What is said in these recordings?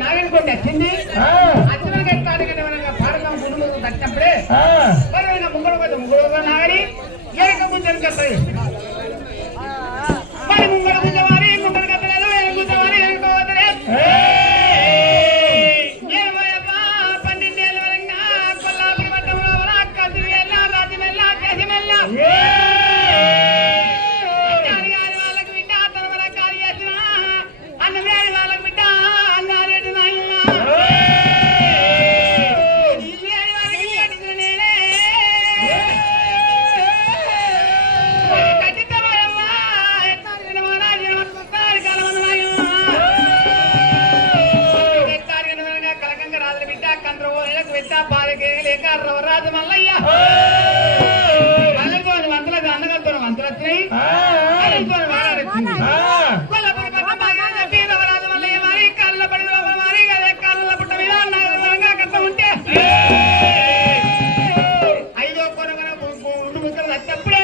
నాగనుకోండి వచ్చింది అచ్చనకి ఎత్తాడు కదా భారతం ముందు తచ్చినప్పుడే ముంగడు నాగని ఎరక ముంజను కట్టాయి మరి ముంగడు ముంజవారి ముంగడు కట్టలేదు ఎరక ముంజవారి ఎరకపోతలే పండితేలు వరంగా కొల్లాపురి పట్టణంలో కదిరి వెళ్ళ రాజు వెళ్ళ దేశం వెళ్ళ వాళ్ళకి బిడ్డ తన వరకు ఖాళీ చేసిన అన్నమే వాళ్ళకి బిడ్డ అన్నారెడ్డి నాయన రాజు మల్లయ్య మంత్రులకు అన్నగలతో మంత్రులు వచ్చినాయి రాజు మల్లయ్య మరి కళ్ళ పడి మరి కళ్ళ పుట్ట మీద కట్ట ఉంటే ఐదో కొనగన ఉండు ముక్కలు వచ్చేప్పుడే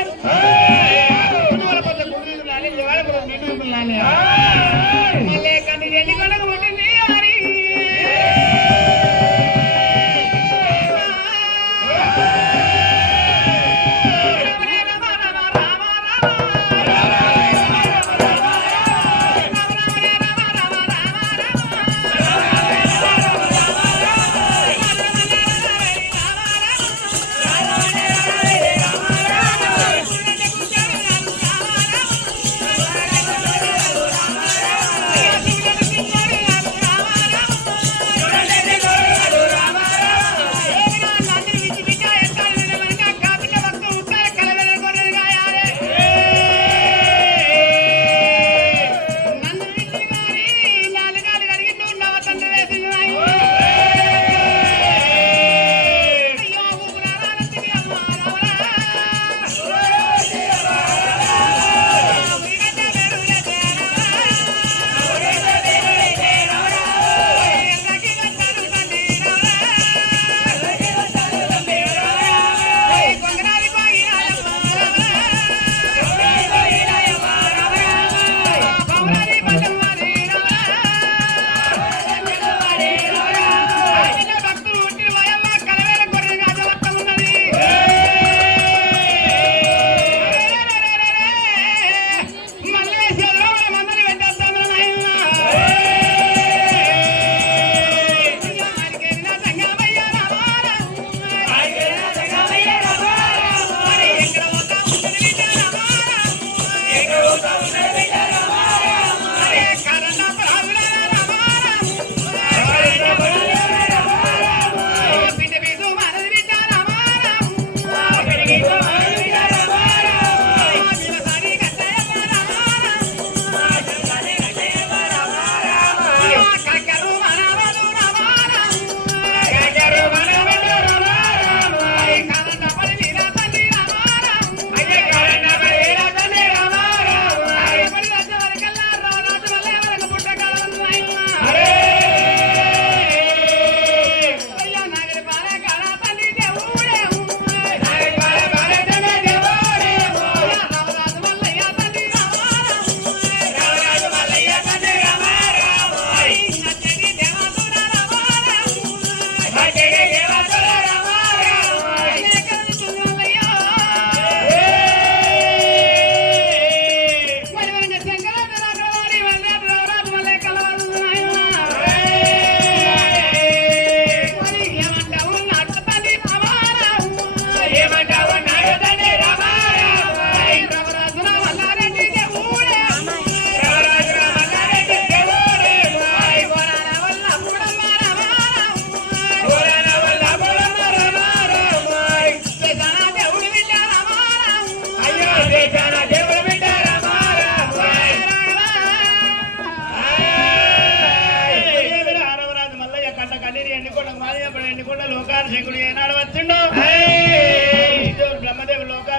మళ్ళీ కంటి ఎన్ని కొనకు పుట్టింది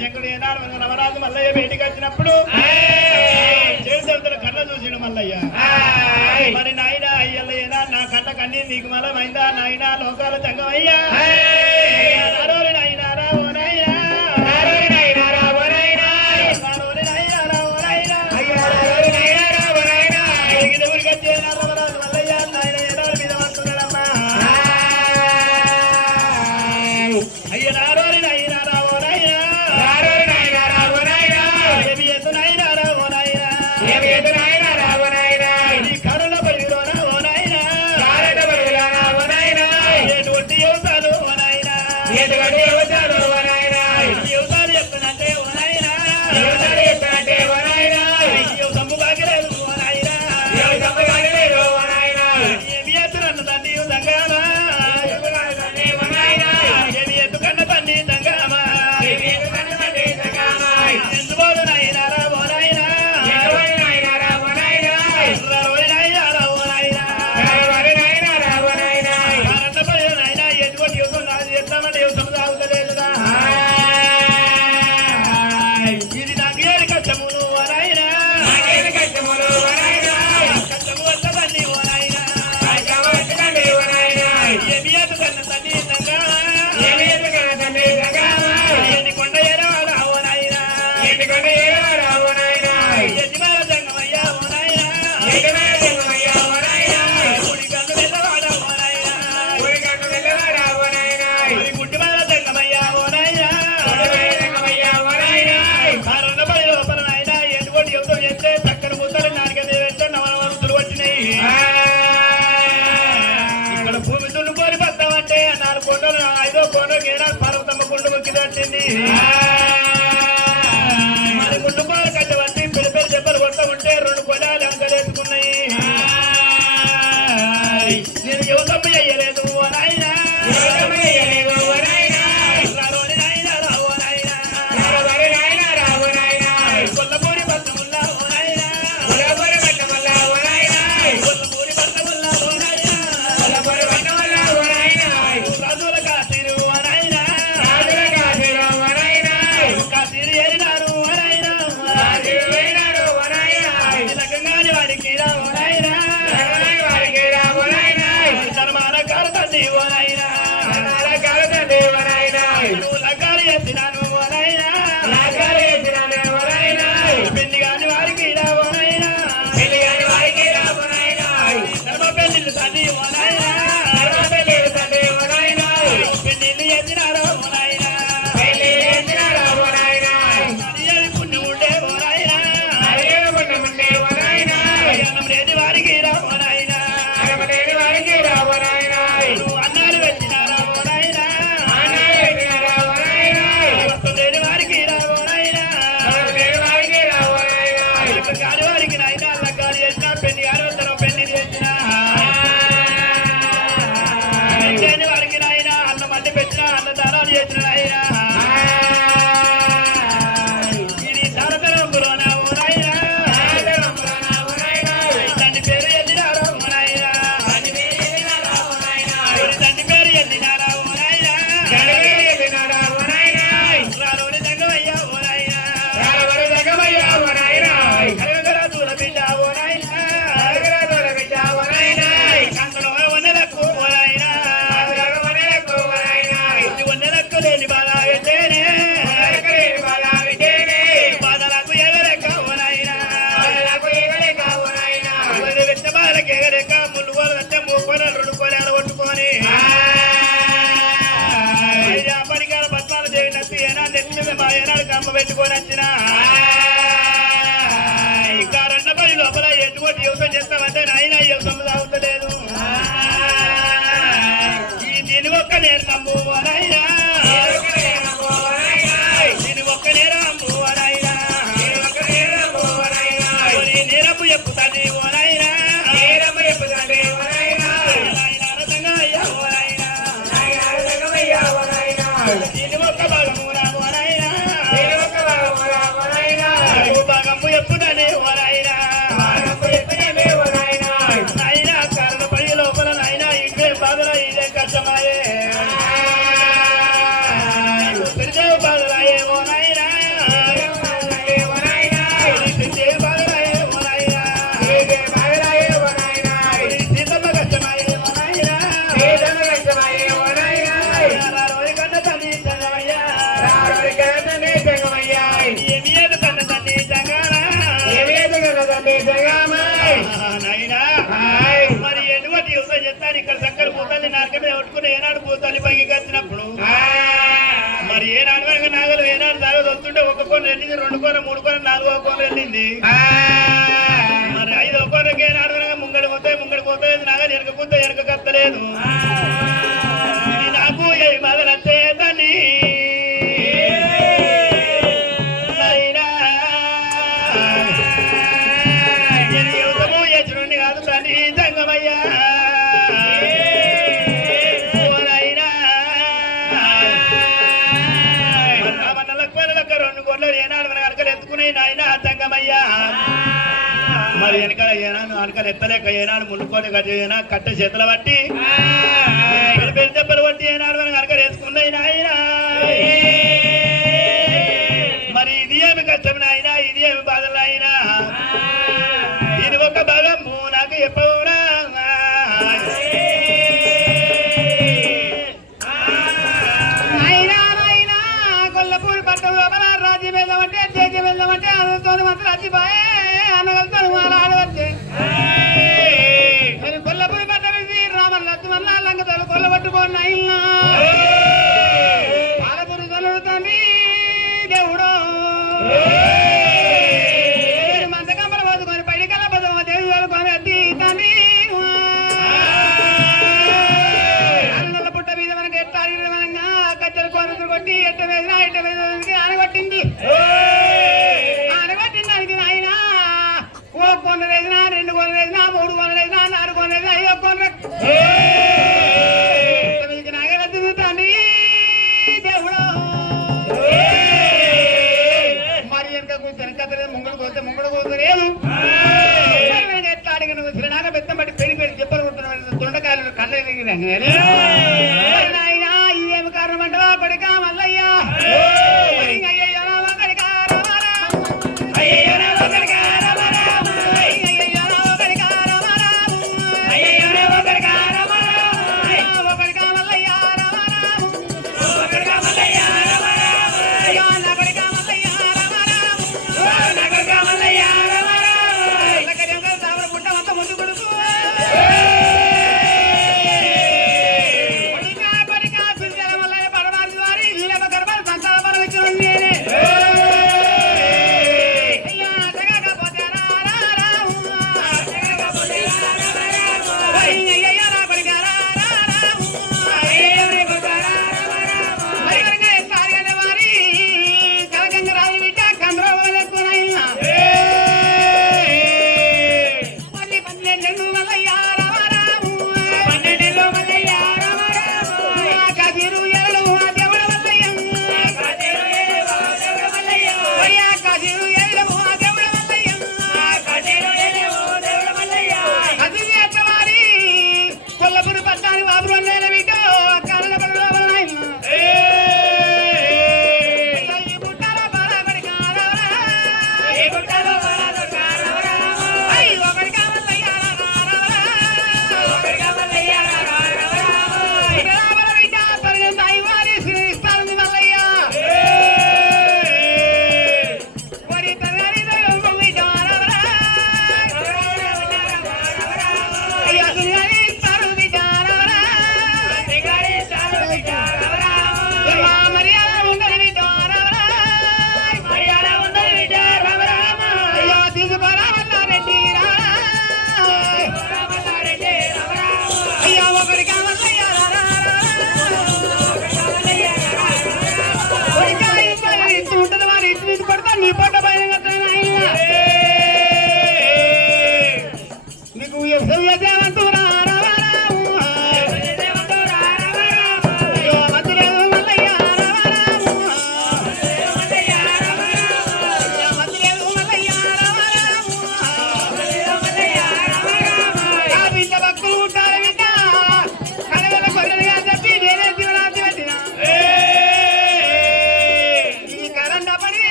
శంకరుడు ఏనాడు నవరాజు మల్లయ్య బయటికి వచ్చినప్పుడు చేతుల కళ్ళ చూసిన మల్లయ్య మరి నాయన అయ్యల్లయ్యనా నా కళ్ళ కన్నీ నీకు మలమైందా నాయన లోకాల జంగమయ్యా నాయనారా ఓ నాయనా మరి ముందు పాలు కట్టబట్టి పెద్ద పెద్ద దెబ్బలు కొడతా ఉంటే 2 కొలాలు అంకలేసుకున్నాయి నేను యువతమ్మ అయ్యలేదు ఓ నాయనా కొల్లపూరి పట్టముల్లా ఓ నాయనా కొల్లపూరి పట్టముల్లా ఓ నాయనా రాజుల కాశీరు ఓ నాయనా పెట్టుకొని వచ్చిన కారన్న పని లోపల ఎటువంటి యువత చేస్తామంటే నాయన యువతం సాగుతలేదు ఈ దీని ఒక్క నేను నమ్ము నాయనా దీని ఒక్క నేర నమ్ము నాయనా నేరపు చెప్పుతాది ఓ నాయనా దీని ఒక్క భాగము ఓ నాయనా వస్తుంటే ఒక కోన వెళ్ళింది, 2 కోన 3 కోన 4వ కోన వెళ్ళింది. మరి 5వ కోనకి నాడవనగా ముంగడి పోతే నాగా ఎనకపోతే ఎనక కత్తలేదు. ఇది నాకు ఏ బాధ నచ్చే తల్లి నాయనా, నేను యువతము యజునుని కాదు తల్లి జంగమయ్యా. మరి వెనకాల ఏనాడు వెనకాల ఎత్తలేక ఏనాడు ముళ్ళుకోని గజైనా కట్ట చేతుల బట్టి దెబ్బలు బట్టి ఏనాడు మనం వెనకాల వేసుకున్నాయి నాయన. మరి ఇది ఏమి కష్టం నాయన, ఇది ఏమి బాధలు నాయన, ఇది ఒక భాగము నాకు చెప్పవునా. కొల్లపూరి పట్టం లోపల రాజ్యం వెళ్దామంటే దేశం వెళ్దామంటే అందుతో మాత్రం అచ్చిపోయే అనగలతో ఆడవచ్చే. నేను కొల్లపూరి పట్టం రామన్ లత్తి వల్ల లంగతలు కొల్లబట్టుకోండి అయినా పాలపూరి తొలుడుతుంది దేవుడు. మందకంపల పోతుకొని పడి కళ్ళ పదవ దేవుడు తోలుకొని అద్ది తండ్రి అన్నల పుట్ట మీద మనకి ఎట్టాలి కచ్చలు కోనలు కొట్టి ఎట్ట వేసినా ఆనగొట్టింది. ఆనగొట్టిన దానికి నాయన ఓ కొన వేసినా 2 కొనలు వేసినా 3 కొనలు వేసినా 4 కొనలు వేసినా 5 కొనలు నాగరద్దు తండ్రి దేవుడు. మరి వెనక కూర్చొని కథలేదు, ముంగడు కూర్చోలేదు. ఎట్లా అడిగిన చిరనాగా బెత్తం బట్టి పెడి చెప్పలు కుడుతున్న దొండకాయలు కళ్ళ నాయన ఇదేమి కారణం అంటావా పడికా మల్లయ్యా.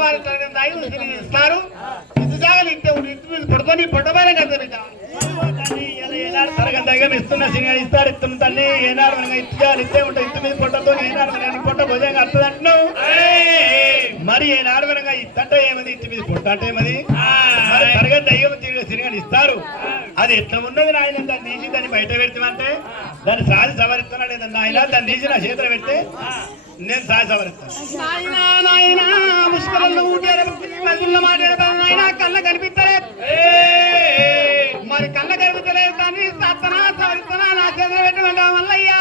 వారి తగిన ఇస్తారు ఇది జాగలు ఇస్తే పడుకొని పొట్టబోయే కదా బిడ్డ ఏనాడు తరగతి దగ్గర ఇస్తున్న సినిమా ఇస్తారు ఇస్తున్న తల్లి ఏనాడు మనకి ఇచ్చేయాలి ఇస్తే ఉంటాయి ఇత్తు మీద పొట్టతో ఏనాడు మనకి పొట్ట భోజనం కడుతుందంటు మరి ఏనాడు మనగా ఇత్తంటే ఏమది ఇత్తి మీద పొట్ట అంటే ఏమది మరి తరగతి దయ్యం సినిమాలు ఇస్తారు అది ఎట్లా ఉన్నది నాయన దాన్ని తీసి దాన్ని బయట పెడతామంటే దాన్ని సాధి సవరిస్తున్నాడు ఏదన్నా ఆయన దాన్ని తీసి నా చేతిలో పెడితే నేను సాధి సవరిస్తాను కళ్ళ కనిపిస్తలేదు మరి కళ్ళ కనిపించలేదు కానీ సత్తనా సవరిస్తున్నా నా చేతిలో పెట్టమంటా మల్లయ్యా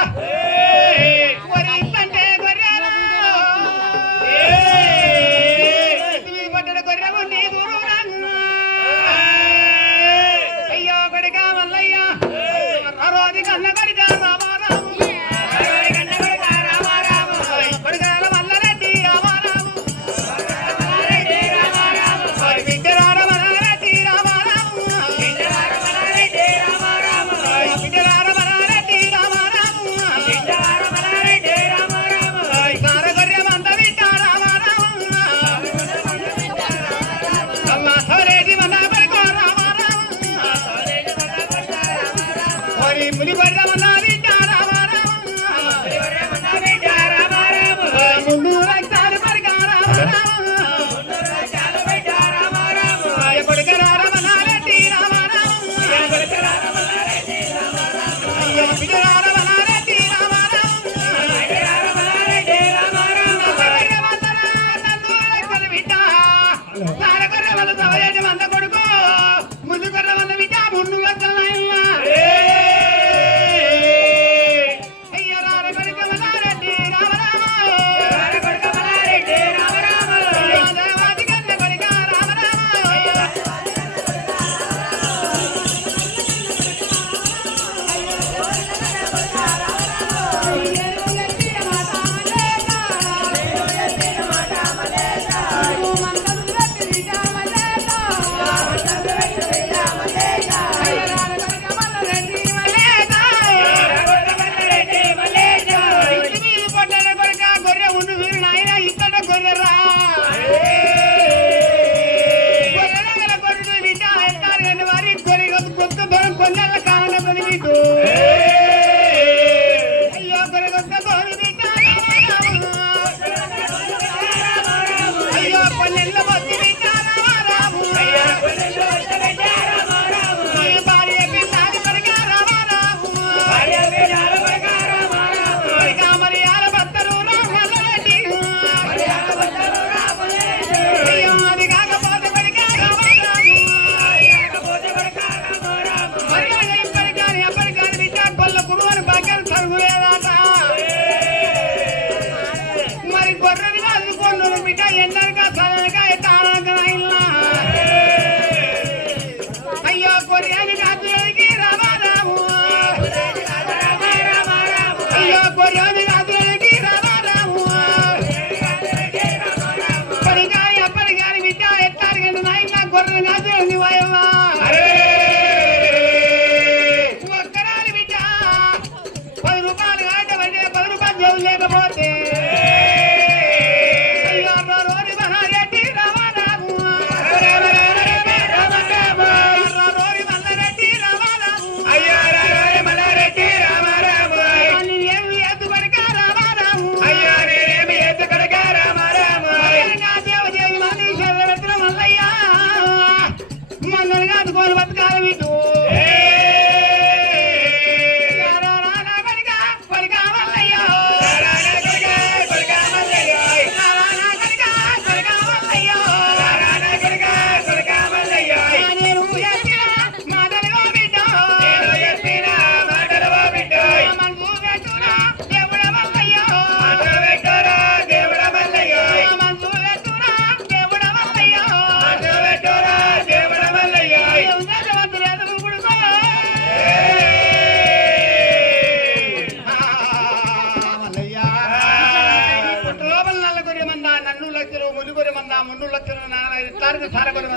అంటే గొర్రెలు పట్టిన గొర్రెలు నీ గురు అయ్యో కొడుకా మల్లయ్యా రోజు కన్న కొడుకా రామారాము కొడుకాల మల్లారెడ్డి రామారాము బిడ్డరార మల్లారెడ్డి రామారాము బిడ్డరార మల్లారెడ్డి రామారాము కార గొర్రె మంద బిడ్డ రామారాము అమ్మ సోలేటి మంద కొడుకు రామారాము ముని గొర్రె మంద బిడ్డ రామారాము ముందు రక్తాలు కొడుక రామారాము కొడుకరార మల్లారెడ్డి రామారాము అయ్యో బిడ్డరార మల్లారెడ్డి రామారాము గొర్రె మందన నందు రక్తాలు బిడ్డ కార గొర్రె మంద సవరేటి మంద కొడుకు ముందు గొర్రె మంద బిడ్డ ముందు రక్తాలు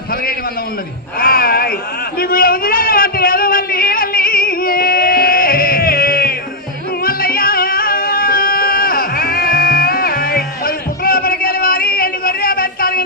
సవరేటి మందం ఉన్నది నీకు ఎవరు మళ్ళీ మల్లయ్యా శుక్రవారికి వారి ఎండు గొర్రె పెట్టాలి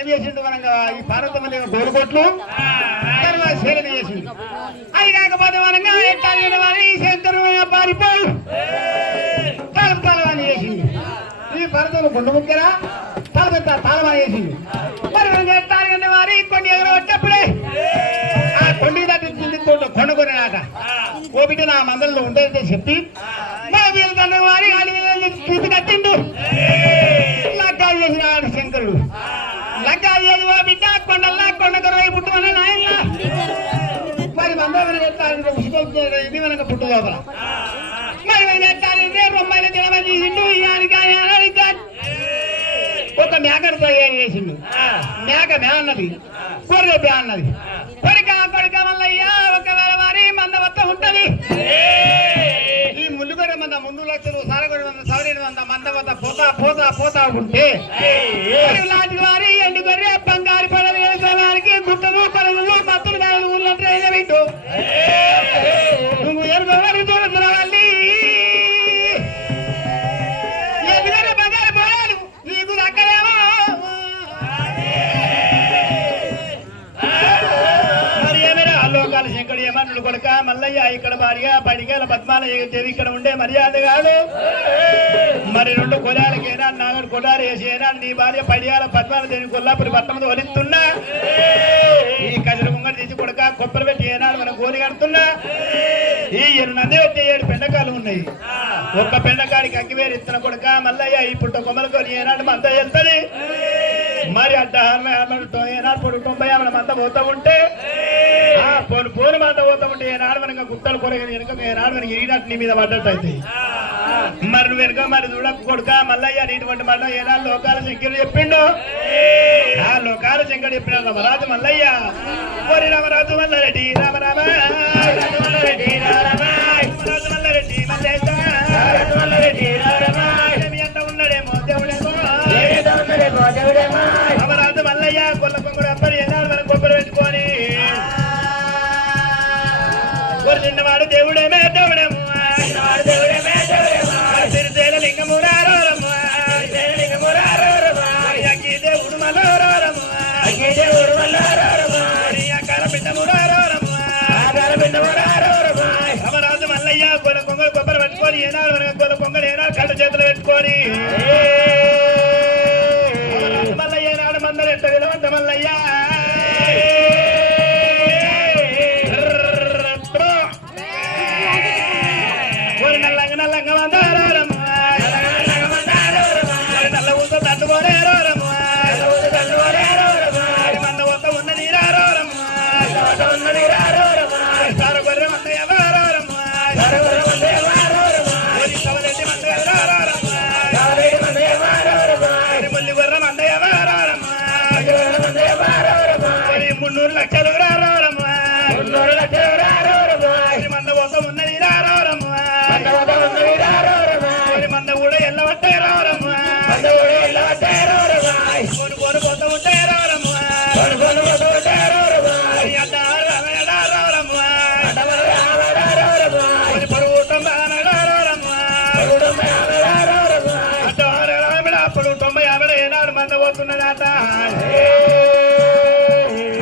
ఏం చేసిండు మనగా ఈ పార్వతమ్మ గోలుగొట్లు తర్వాత శైలిని చేసిండు. అది కాకపోతే మనగా ఎట్లా వారి శంకరు పారిపోయి తాళవాణి చేసిండు. ఈ పార్వతమ్మ గుండు ముక్కరా తాళవాణి చేసిండు. మరి మనకి ఎట్లా వారి కొన్ని ఎగర వచ్చేప్పుడే ఆ కొండ దాటి కొండకొనేట ఓ బిడ్డ నా మందల్లో ఉండేది చెప్పి మా వీళ్ళ తండ్రి వారి పూర్తి కట్టిండు. లగ్గాలు చేసిన శంకరుడు లగ్గాలు చేసి ఓ బిడ్డ కొండల్లా కొండకొరవై పుట్టుకున్న నాయన మరి మందరం ఎట్లా ఇది మనకు పుట్టు లోపల మరి మనకి ఎట్లా రొమ్మాయిల జనమని చేసిండు. ఒక మేకను తయారు చేసిండు. మేక మే అన్నది కొరక మే అన్నది కొరక మల్లయ్యా ఒకవేళ వారి మంద వద్ద ఉంటది. ఈ ముల్లుగొర్రె మంద 3 లక్షలు సారగొర్రె మంద 1,700 మంద వద్ద పోతా ఉంటే లాంటి వారి ఎండు గొర్రె బంగారు పడలు వేసేవారికి గుట్టలు పలుగులు మత్తులు ఊళ్ళో పెట్టు నువ్వు ఎరుగవారి చూడాలి ఎందుకంటే బంగారు పోయాలి నీకు అక్కడేమో శంకడు ఏమన్నాడు కొడుక మల్లయ్య ఇక్కడ భార్య పడిగేల పద్మాల దేవి ఇక్కడ ఉండే మర్యాద కాదు. మరి 2 కొలాలకైనా నాగడు కొడాలు వేసేనా నీ భార్య పడియాల పద్మాల దేవి కొల్లాపురి పట్టణంలో వలిస్తున్నా ఈ కజరు ముంగడు తీసి కొడుక కొబ్బరి పెట్టి ఏనాడు మనం గోరి కడుతున్నా. ఈ 7 నంది వచ్చే 7 పెండకాలు ఉన్నాయి. ఒక్క పెండకాడికి అగ్గివేరు ఇస్తున్న కొడుక మల్లయ్య ఈ పుట్ట కొమ్మలు కొని ఏనాడు మంద వెళ్తుంది. మరి అడ్డ ఏనాడు పొడు 90 మంద పోతా ఉంటే పోను మాట పోతా ఉంటే ఏనాడు మనకు గుట్టలు కొరగని వెనుక ఏనాడు మనకి ఈనాటి నీ మీద పడ్డట్టు అయితే మరి నువ్వు వెనుక మరి చూడకు కొడుక మల్లయ్య నీటువంటి మాట ఏనాడు లోకాల శంకరుడు చెప్పిండు. ఆ లోకాల శంకరుడు చెప్పిన రామరాజు మల్లయ్య ఓరి రామరాజు మల్లారెడ్డి రామరామ మల్లారెడ్డి రామరాజు మల్లారెడ్డి మల్లారెడ్డి ఎంత ఉన్నాడేమో దేవుడేమో రామరాజు మల్లయ్య కొల్ల కొంగుడు అప్పని ఏనాడు మనం కొబ్బరి పెట్టుకొని చిన్నవాడు దేవుడేమే దేవుడేమో సిరిసేల లింగమురారమ్మ అగ్గి దేవుడు మలోరమ్మ రామరాజు మల్లయ్య కొల కొంగలు కొబ్బరి పెట్టుకొని ఏనాడు కొల కొంగలు ఏనాడు కళ్ళ చేతులు పెట్టుకొని మల్లయ్య ఏనాడు మందలు ఎట్ట విలవంట మల్లయ్య నల్లంగా మందారమ్మ నల్ల ఊస తట్టుకోలేరమ్మ మంద ఒక్క ఉన్నది రారమ్మ సారగొర్రె మంద ఎవరమ్మ కవలెట్టి మంద ఎవరమ్మ ముల్లి గొర్రె మంద ఎవరమ్మ 300 లక్షలు రారమ్మ మంద ఒక్క ఉన్నది రారమ్మ మంద కూడా ఎల్లవట్టే రారమ్మ కొను పోతా ఉంటే రారమ్మ పరువు అప్పుడు 90 ఏనాడు మంద పోతున్నదాట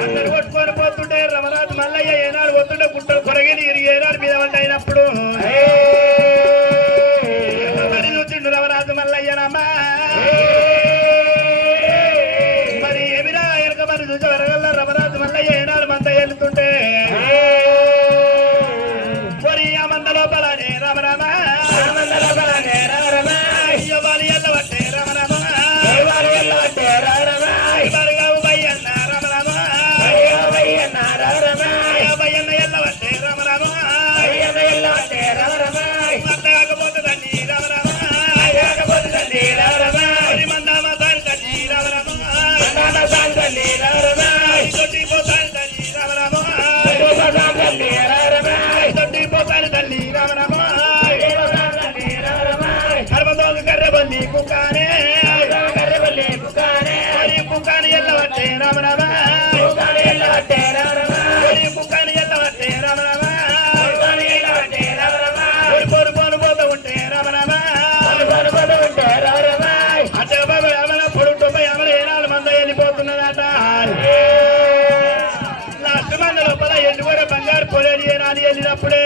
అందరు కొట్టుకొని పోతుంటే రమరాజు మల్లయ్య ఏనాడు పోతుంటే గుట్టలు కొరగని ఏనాడు మీద వంట అయినప్పుడు చూసిండు రమరాజు మల్లయ్యనమ్మా మరి ఏమిరా ఎనక మరి చూసి వరగల్ల రమరాజు మల్లయ్య ఏనాడు మంద వెళ్తుంటే మరి ఆ మంద లోపలనే రమరామ ఎల్లవట్టే రమరామ బయ్యన్న రమరామ బయ్యన్న ఎల్లవట్టే రమరామ కాకపోతే తండ్రి రమరామ మందామ తండ్రి రమరామ పోతాను తండ్రి రమరామ పోతాను తండ్రి రమరామ హర్మదోగు కర్రెబల్లి కుక్కానే కుక్కాని ఎల్లవట్టే రమరామ కుక్కాని ఎల్లవట్టే రమరామ పోను పోను పోతూ ఉంటే రమరామ అట్ట పొడు 90 ఏనాడు మంద వెళ్ళి పడిపోతున్నదట లాస్ట్ మంది లోపల ఎండుగొర్రె బంగారు పొలేని ఏనాడు వెళ్ళినప్పుడే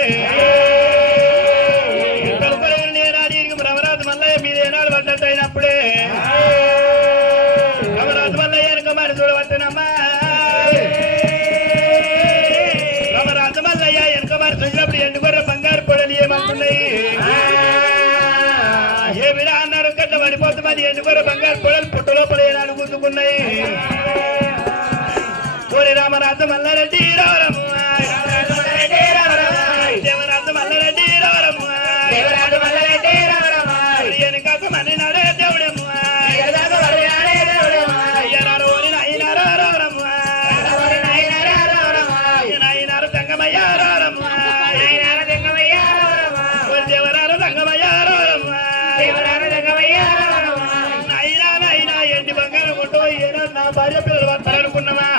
రమరాజు మల్లయ్య మీద ఏనాడు పడ్డట్టు అయినప్పుడే రమరాజు మల్లయ్య వెనక మరి చూడవద్దనమ్మా రమరాజు మల్లయ్య వెనక మరి చూసినప్పుడు ఎండుగొర్రె బంగారు పొడని ఏమంటున్నాయి ఏమిరా అన్నారు గట్ల పడిపోతుంది ఎండుగొర్రె బంగారు పొడలు పుట్ట లోపల ఏనాడు గుంజుకున్నాయి కోరి రామరాజు మల్లారెడ్డి రావరమ్మ దేవరాజు మల్లారెడ్డి రావరమ్మ వెనకాక మని నడే దేవుడమ్మ నాయనారు తంగమయ్య రారమ్మ దేవరారు తంగమయ్య రారమ్మ నాయనా నాయనా ఎండి బంగారం కొట్టు ఏనా నా భార్య పిల్లలు వస్తారనుకున్నామా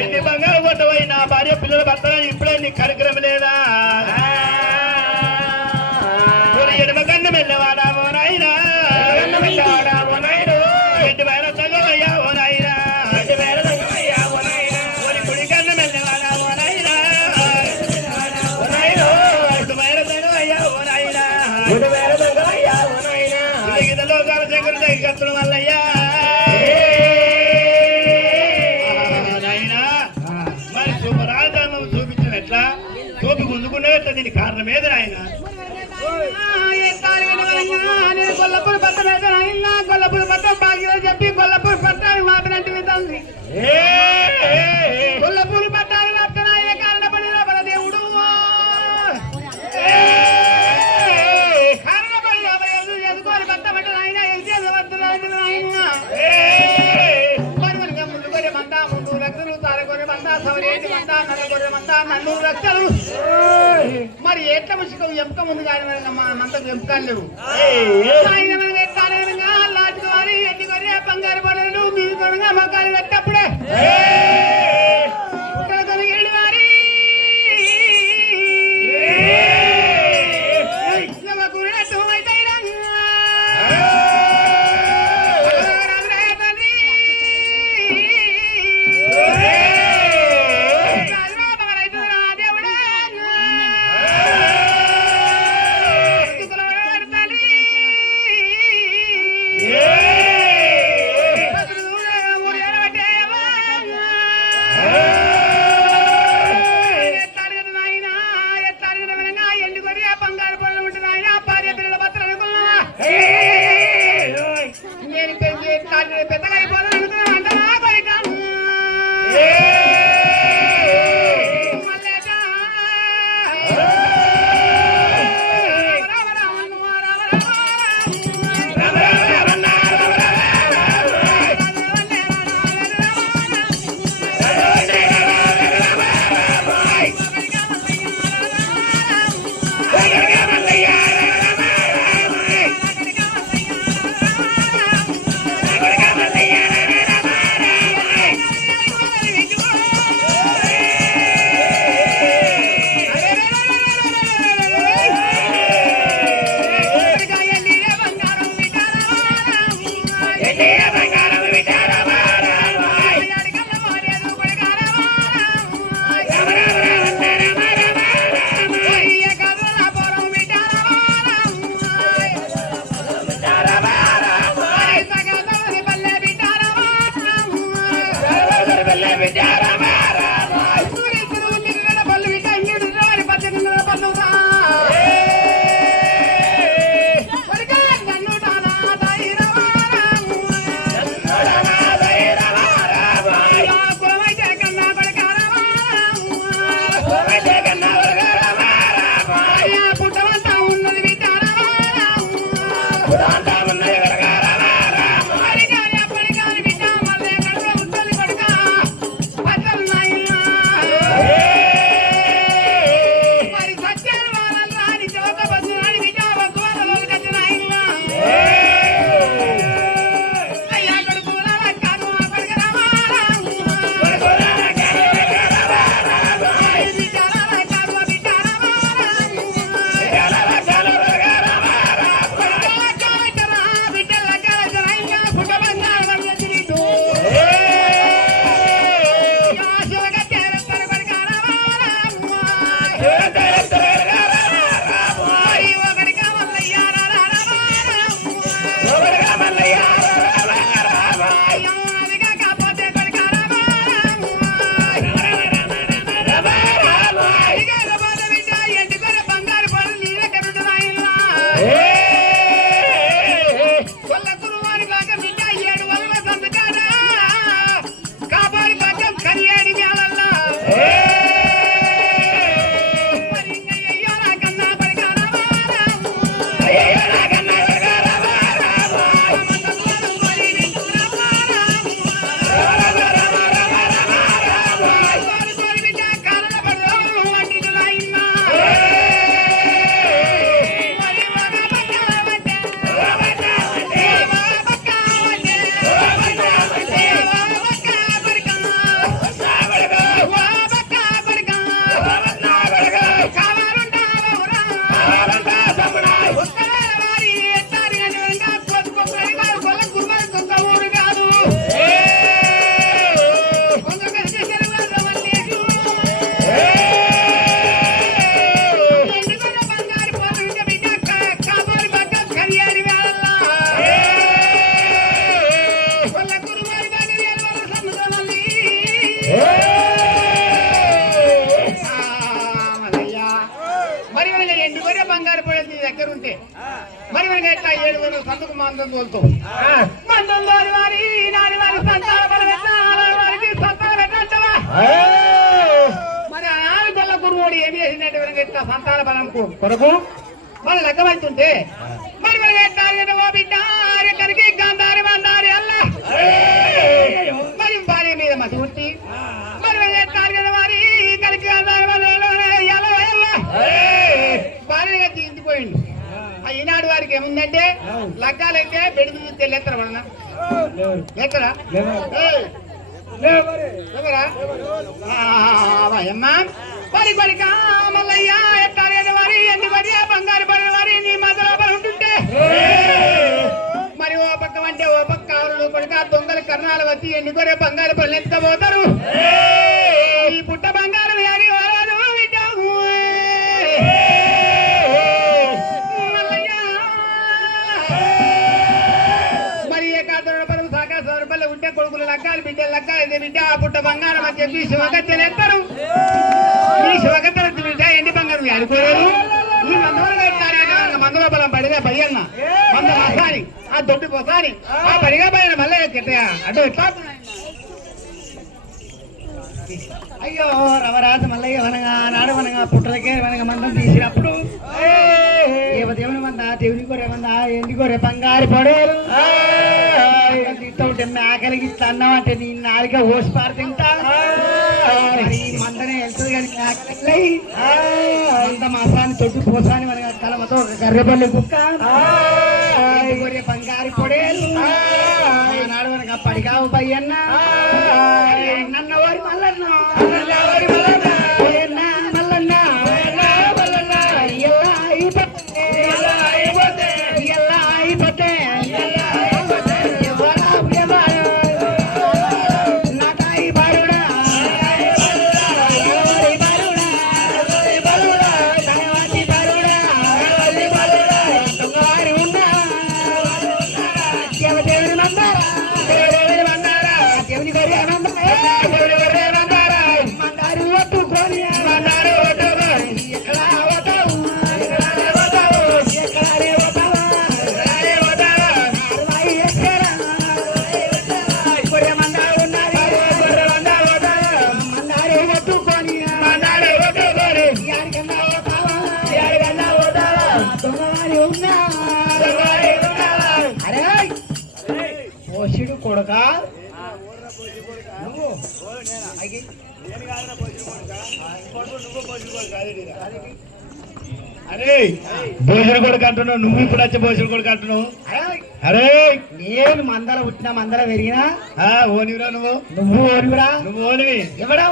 ఎన్ని బంగారు కొట్టవై నా భార్య పిల్లల భర్త ఇప్పుడే నీ కార్యక్రమం లేదా ఎడమ కన్ను మెల్లవాడా ఓ నాయనా ఎట్టి బయట తగ్గవయ్యా ఓ నాయనా కుడి కన్ను మెల్లవాడా ఓ నాయనా ఎటు బయట తగ్గవయ్యా ఓ నాయనా లోకాల శంకరు దగ్గర వల్లయ్యా మరి శుభరాధర్మం చూపించిన ఎట్లా చూపి గుంజుకునే దీనికి కారణం ఏది ఆయన గొల్లపూర్ పట్ట గొల్లపూర్ పట్ట బాగా చెప్పి గొల్లపూర్ పట్టాన్ని మాపినట్టు విధంది గొల్లపూర్ పట్టాన్ని నచ్చనా ఏ కారణపడిన బల దేవుడు కారణపడి ఎదుకోని పట్ట పట్ట ఆయన మరి ముందు కొరే మంద ముందు రక్తులు తార కొరే మంద సవరేటి మంద నల్ల కొరే మంద నల్లూరు రక్తలు మరి ఎట్ల ముసుకు ఎంపిక ముందు కానీ మంతకు ఎంపికలు లేవు ఆయన లాంటి వారి ఎన్ని కొరే బంగారు పడలు మీరు కొనగా మకాలు కట్టప్పుడే అని ఉంటే మరి మనకి ఎట్లా 7 సందుకు మందం తోలుతాం మందం తోలి వారి నాని వారి సంతాన బలం ఎట్లా వారికి సంతానం ఎట్లా అంటావా మరి ఆ 4 గొల్ల గురువుడు ఏమి చేసినట్టు మనకి ఎట్లా సంతాన బలం కొరకు వాళ్ళు లెక్క వెళ్తుంటే మరి మనకి ఎట్లా ఓ బిడ్డ కరికి గంధారి మందారి అల్లా మరి భార్య మీద మతి ఉట్టి మరి వారి కరికి గంధారి భార్యగా తీసిపోయిండు ఈనాడు వారికి ఏముందంటే లగ్గాలైతే బెడి చూస్తే లేత్తరా మన లేత్తరా అమ్మా పడి పడిక మల్లయ్య ఎత్తారేది వారి ఎన్ని వరి బంగారు పడిన వారి నీ మదలాపలు ఉంటుంటే మరి ఓ పక్క అంటే ఓ పక్క కావలు కొడుక దొంగలు కర్ణాలు వచ్చి ఎన్ని కొరే బంగారు పనులు ఎత్తపోతారు ఈ పుట్ట బంగారం అని వారు మరి ఏకాదరు పరువు సాకాశ పల్లె ఉంటే కొడుకులు లగ్గాలు బిడ్డ లగ్గాలు బిడ్డ ఆ పుట్ట బంగారం అని చెప్పి శివగత్తెలు ఎత్తారు ఈ శివగత్తెలు బిడ్డ ఎండి బంగారం అనుకోలేదు ఈ మందులో బలం పడితే భయన్న మంద మసాని ఆ దొడ్డు పోసాని ఆ పరిగా పైన మళ్ళీ అటు ఎట్లా అయ్యో రవరాజు మల్లయ్య వనగా నాడు వనగా పుట్టలకే వనగా మందం తీసినప్పుడు దేవుని మంద దేవుని కోరే మంద ఎండి కోరే బంగారు పడేలు ఉంటే మేకలకి ఇట్లా అన్నామంటే నీ నాలుక ఓసిపారు తింటా మందనే వెళ్తుంది కానీ మేకలకి మంద మాసాన్ని తొట్టు పోసాని మన కలమతో కర్రెపల్లి కుక్క కోరే బంగారు పొడేలు నాడు వనగా పడిగావు పయ్యన్న నన్న వారి మల్లన్న పోషుడు కొడుక అరే భోజన కొడుకు అంటున్నావు నువ్వు ఇప్పుడు వచ్చే భోజన కొడుకు అంటున్నావు అరే నేను మందల పుట్టినా మందల పెరిగినా ఓనివిరా నువ్వు ఓనివిరా నువ్వు ఓనివి ఎవడా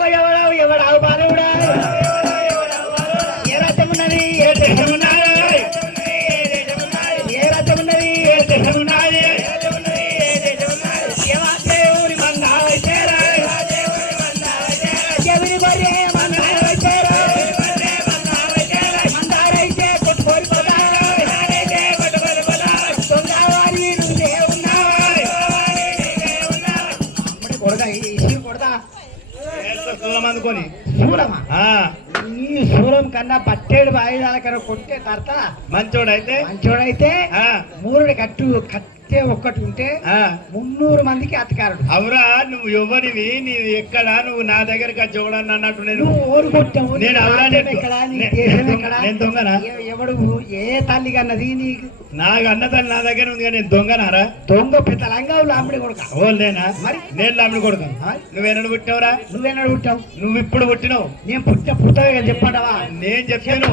బాలేవుడా ఏ రాజ్యం ఉన్నది ఏ దేశం ఉన్నది ఏ రాజ్యం ఉన్నది ఏ దేశం ఉన్నది అనుకోని శూలమా ఈ శూలం కన్నా పట్టేడు ఆయుధాల కన్నా కొట్టే తర్త మంచోడైతే మూరుడి కట్టే ఒక్కటి ఉంటే 300 మందికి అధికారుడు. అవురా నువ్వు ఎవరివి నీవు ఎక్కడ నువ్వు నా దగ్గరికి వచ్చి చూడని అన్నట్టు నేను ఊరు కొట్టావు నేను దొంగనా ఎవడు ఏ తల్లి కన్నది నీకు నాకు అన్న తల్లి నా దగ్గర ఉంది కానీ నేను దొంగనారా దొంగ పెద్ద లంగా లాంబడి కొడుక ఓలేనా మరి నేను లాంబడి కొడుకు నువ్వేనాడు పుట్టావురా నువ్వేనాడు పుట్టావు నువ్వు ఇప్పుడు పుట్టినావు నేను పుట్టగా చెప్పంటావా నేను చెప్తాను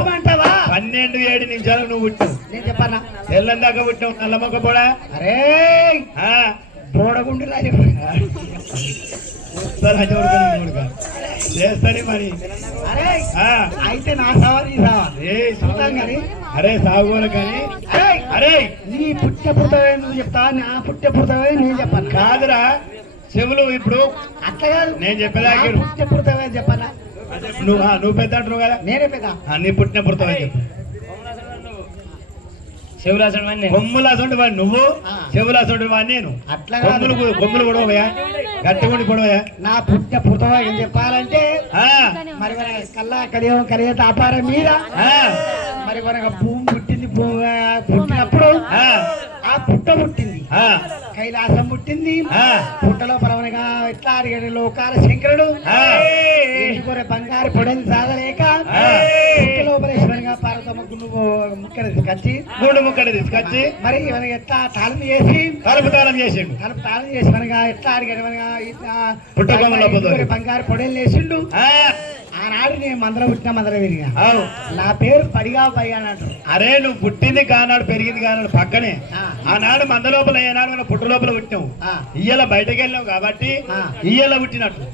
12-7 నిమిషాలు నువ్వు పుట్టావు నేను చెప్పానా తెల్లని దాకా పుట్టావు నల్లమొక్క పోడా అరే బోడగుండు చేస్తానే మరి అయితే నా సవాల్ అరే సాగుకోను కానీ అరే నీ పుట్ట పుట్టవే నువ్వు చెప్తా నా పుట్ట పుట్టవే నేను చెప్పాను కాదురా చెవులు ఇప్పుడు అట్లా కాదు నేను చెప్పేదా పుట్ట పుట్టవే చెప్పాలా నువ్వు పెద్ద అంటారు కదా నేనే పెద్ద నీ పుట్టిన పుడతావని చెప్పు కొమ్ములాసండి వాడు నువ్వు చెవులాసండి వాడు నేను అట్లా కొమ్ములు పొడవయా గట్టి ఉండి పొడవయా నా పుట్ట పుట్టవా ఏం చెప్పాలంటే మరి కల్లా కలియ తాపారం మీద మరి మనకు భూమి పుట్టింది పుట్టింది, ఆ, కైలాసం పుట్టింది. ఆ, పుట్టలో పరవనగా ఎట్లా అడిగాడు లోకాల శంకరుడు. ఆ. ఇంటికొరే బంగారు పొడలు సాగలేక ఆ. లోపలేశ్వరంగా పార్వతమ్మ గుండు ముక్కలు తీసుకొచ్చి గూడు ముక్కడి తీసుకొచ్చి మరి ఇవన్నీ ఎట్లా తాళం చేసి తలుపు తాళం చేసిండు. తలుపు తాళం చేసి మనగా ఎట్లా అడిగాడు మనగా పుట్టకొమ్మలో పొదలు. బంగారు పొడలు వేసిండు. ఆ, ఆనాడు నేను మందరం పుట్టిన మందరం విరిగా. అవు. నా పేరు పడిగా పై అని అంటారు. అరే నువ్వు పుట్టింది కానాడు పెరిగింది కానాడు పక్కనే. ఆ. ఆనాడు మంద లోపల ఏనాడు మనం పుట్టు లోపల పుట్టినావు. ఆ. ఇయ్యాల బయటకు వెళ్ళావు కాబట్టి ఆ. ఇయ్యాల పుట్టినట్టు.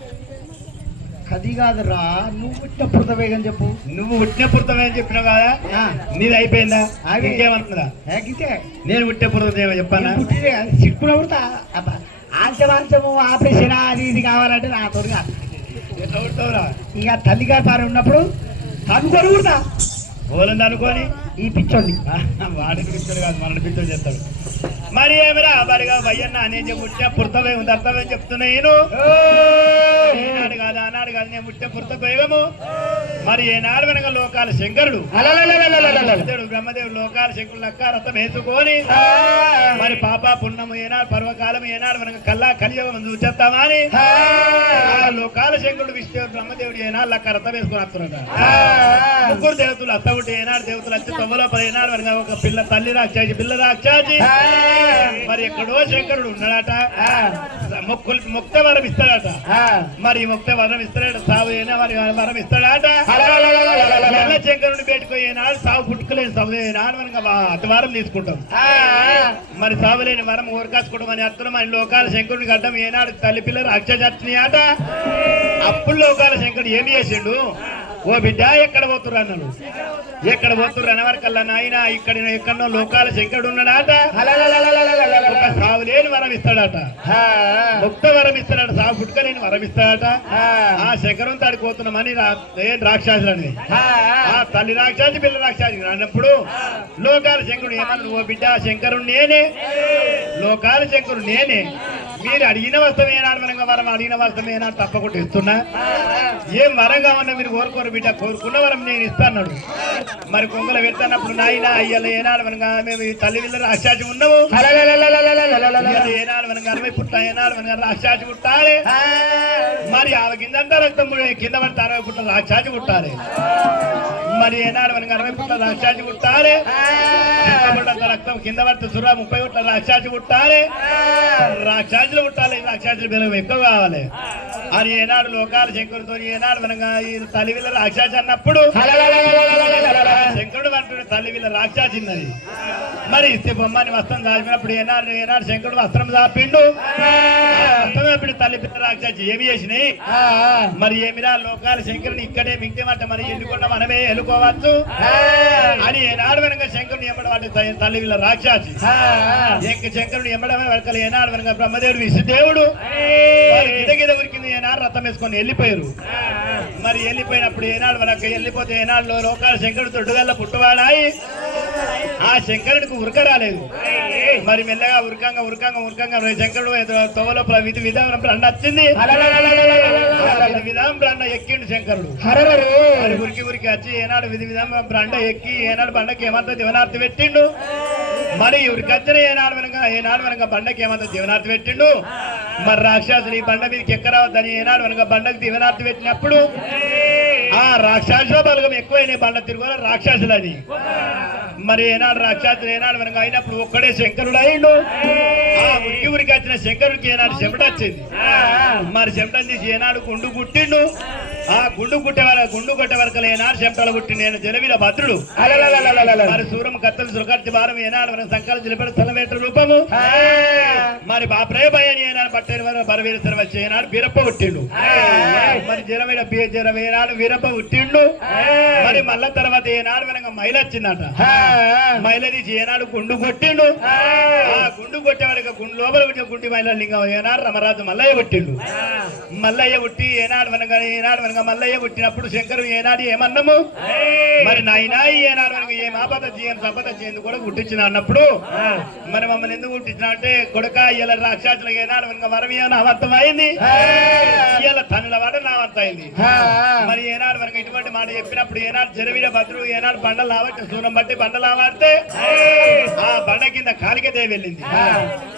కది కాదురా, నువ్వు పుట్టిన పుడతవేగని చెప్పు. నువ్వు పుట్టిన పుర్తమే అని చెప్పినావు కదా, ఆ. నీది అయిపోయిందా? ఆగి. ఇంకేమనుకున్నా? ఏకితే నేను పుట్టే పుర్తమేమో చెప్పానా? పుట్టిదే సిక్కున పుడతా. ఆంచమాంచము ఆపరేషన్ అది ఇది కావాలంటే నా తోడుగా. ఎట్లా పుడతావురా? ఇక తల్లిగారి పారు ఉన్నప్పుడు తనుకొని పుడతా. ఓలంది అనుకోని ఈ పిచ్చోండి వాడిని పిచ్చాడు కాదు, మనల్ని పిచ్చోడు చేస్తాడు. మరి ఏమిరా బరిగా వయ్యన్న నేను పుట్టిన పుర్తమే ఉంది అర్థమని చెప్తున్నా. నేను ఏనాడు కాదు ఆనాడు కాదు నేను పుట్టిన పుర్త వేగము. మరి ఏనాడు వెనక లోకాల శంకరుడు బ్రహ్మదేవుడు లోకాల శంకరుడు లక్క రథం వేసుకొని మరి పాప పుణ్యము ఏనాడు పర్వకాలం ఏనాడు వెనక కల్లా కలియుగం చూచేస్తామా అని లోకాల శంకరుడు విష్ణుదేవుడు బ్రహ్మదేవుడు ఏనాడు లక్క రథం వేసుకొని వస్తున్నాడు. ముగ్గురు దేవతలు అత్తగుంటే ఏనాడు దేవతలు వచ్చి తొమ్మలోపల ఏనాడు వెనక ఒక పిల్ల తల్లి రాక్షాచి పిల్ల రాక్షాచి. మరి ఎక్కడో శంకరుడు ఉన్నాడట, ముక్త వరం ఇస్తాడట. మరి ముక్త వరం ఇస్తాడట, సాగు అయినా మరి వరం ఇస్తాడట. ఎల్ల శంకరుడిని పెట్టుకుని ఏనాడు సాగు పుట్టుకోలేని సాగు ఏనాడు మనకు అతివారం తీసుకుంటాం. మరి సాగులేని వరం ఊరకాసుకోవడం అని అర్థం. మన లోకాల శంకరుడికి అడ్డం ఏనాడు తల్లి పిల్లలు రాక్షసాచిని ఆట. అప్పుడు లోకాల శంకరుడు ఏమి చేసిండు? ఓ బిడ్డ ఎక్కడ పోతుర్రు అన్నాడు. ఎక్కడ పోతుర్రు అనవరకల్లా నాయన ఇక్కడ ఎక్కడో లోకాల శంకరుడు ఉన్నాడట. ఒక సాగు లేని వరం ఇస్తాడట, ముక్త వరం ఇస్తాడట, సాగు పుట్టుకలేని వరం ఇస్తాడట. ఆ శంకరం తాడిపోతున్నామని రాక్షసులని ఆ తల్లి రాక్షసి పిల్ల రాక్షసి అన్నప్పుడు లోకాల శంకరుడు ఏమన్నా ఓ బిడ్డ శంకరుడు నేనే, లోకాల శంకరుడు నేనే. మీరు అడిగిన వస్తమేనాడు మనగా వరం అడిగిన వస్తమేనాడు తప్పకుండా ఇస్తున్నా. ఏం వరం కావన్నా మీరు కోరుకోరు బిడ్డ, కోరుకున్న వరం నేను ఇస్తాన్నాడు. మరి కొంగలు పెడతానప్పుడు నాయన అయ్యాల ఏనాడు మనగా మేము ఈ తల్లి పిల్లలు రాక్షసి ఉన్నాము. ఏనాడు మనగా 60 పుట్ల ఏనాడు మనగా రాక్షసి పుట్టాలి. మరి ఆమె కిందంతా రక్తం కింద పడితే 60 పుట్ల రాక్షసి పుట్టాలి. మరి ఏనాడు మనకి 60 పుట్ల రాక్షసి పుట్టాలి. రక్తం కింద పడితే 30 పుట్ల రాక్షసి పుట్టాలి. రాక్షసులు పుట్టాలి, రాక్షసులు బెలగం ఎక్కువ కావాలి అని ఏనాడు లోకాల శంకరుడితో ఏనాడు మనగా ఈ తల్లి వీళ్ళ రాక్షసి అన్నప్పుడు శంకరుడు అంటున్నాడు తల్లి వీళ్ళ రాక్షసి ఉన్నది. మరి ఇస్తే బొమ్మని వస్త్రం దాచినప్పుడు ఏనాడు ఏనాడు శంకరుడు వస్త్రం దాపిండు. వస్త్రం తల్లి పిల్ల రాక్షసి ఏమి చేసినాయి? మరి ఏమిరా లోకాల శంకరుని ఇక్కడే మింగేమంట మరి ఎన్నుకున్న మనమే ఎన్నుకోవచ్చు అని ఏనాడు వెనక శంకరుని ఎంబడవాడి తల్లి వీళ్ళ రాక్షసి. శంకరుని ఎంబడమని వరకలు ఏనాడు వెనక బ్రహ్మదేవుడు విష్ణుదేవుడు గిద ఉరికింది. ఏనాడు రథం వేసుకొని వెళ్ళిపోయారు. మరి వెళ్ళిపోయినప్పుడు ఏనాడు మనకు వెళ్ళిపోతే ఏనాడు లోకాల శంకరుడు తొట్టుగల్ల పుట్టువాడాయి. ఆ శంకరుడికి ఉరక రాలేదు. మరి మెల్లగా ఉరకంగా ఉరకంగా ఉరకంగా శంకరుడు తొవలోపల విధి విధానం బ్రండ వచ్చింది. విధానం బ్రండ ఎక్కిండు శంకరుడు. మరి ఉరికి ఉరికి వచ్చి ఏనాడు విధి విధానం బ్రండ ఎక్కి ఏనాడు బండకి ఏమంతా దివనార్తి పెట్టిండు. మరి ఇవరికి వచ్చిన ఏనాడు వెనక బండకి ఏమంతా దివనార్తి పెట్టిండు. మరి రాక్షసులు ఈ బండ మీదకి ఎక్కరావద్దని ఏనాడు వెనక బండకి దివనార్తి పెట్టినప్పుడు ఆ రాక్షసుల బలగం ఎక్కువైన బండ తిరుగుల రాక్షసులు అది. మరి ఏనాడు రాక్షసులు ఏనాడు వెనక అయినప్పుడు ఒక్కడే శంకరుడు అయిండు. ఆ ఉరికి ఉరికి వచ్చిన శంకరుడికి ఏనాడు చెమట వచ్చింది. మరి చెమటను తీసి ఏనాడు గుండు గుట్టిండు. ఆ గుండు కొట్టే వరకు ఏనాడు చెమటలు గుట్టి నేను జలవిల భద్రుడు. మరి సూరం కత్తలు సురకర్చి భారం ఏనాడు మన సంకలం నిలబడి తలవేట రూపము. మరి బాప్రే భయని ఏనాడు పట్టేది బరవీర వచ్చి ఏనాడు వీరప్ప పుట్టిండు. మరి ఏనాడు వీరప్ప పుట్టిండు. మరి మళ్ళా తర్వాత ఏనాడు వెనక మైల వచ్చిందట. మైల తీసి ఏనాడు గుండు కొట్టిండు. ఆ గుండు కొట్టేవాడికి గుండు లోపల పుట్టిన గుండి మైల లింగం ఏనాడు రమరాజు మల్లయ్య పుట్టిండు. మల్లయ్య పుట్టి ఏనాడు వెనక మల్లయ్య పుట్టినప్పుడు శంకరు ఏనాడు ఏమన్నాము? మరి నాయన ఏనాడు వెనక ఏం ఆపద చేయం సంపద చేయందుకు కూడా పుట్టించిన అన్నప్పుడు మరి మమ్మల్ని ఎందుకు పుట్టించిన అంటే కొడుక ఇలా రాక్షసులకు ఏనాడు వెనక వరం ఏమైనా అవంతం అయింది. ఇలా తనుల వాడ నా అవంతం అయింది. మరి ఏనాడు వెనక ఇటువంటి మాట చెప్పినప్పుడు ఏనాడు జరవిడ భద్రుడు ఏనాడు బండలు లావట్టి సూనం బట్టి బండలు ఆవాడితే ఆ బండ కింద కాళికాదేవి వెళ్ళింది.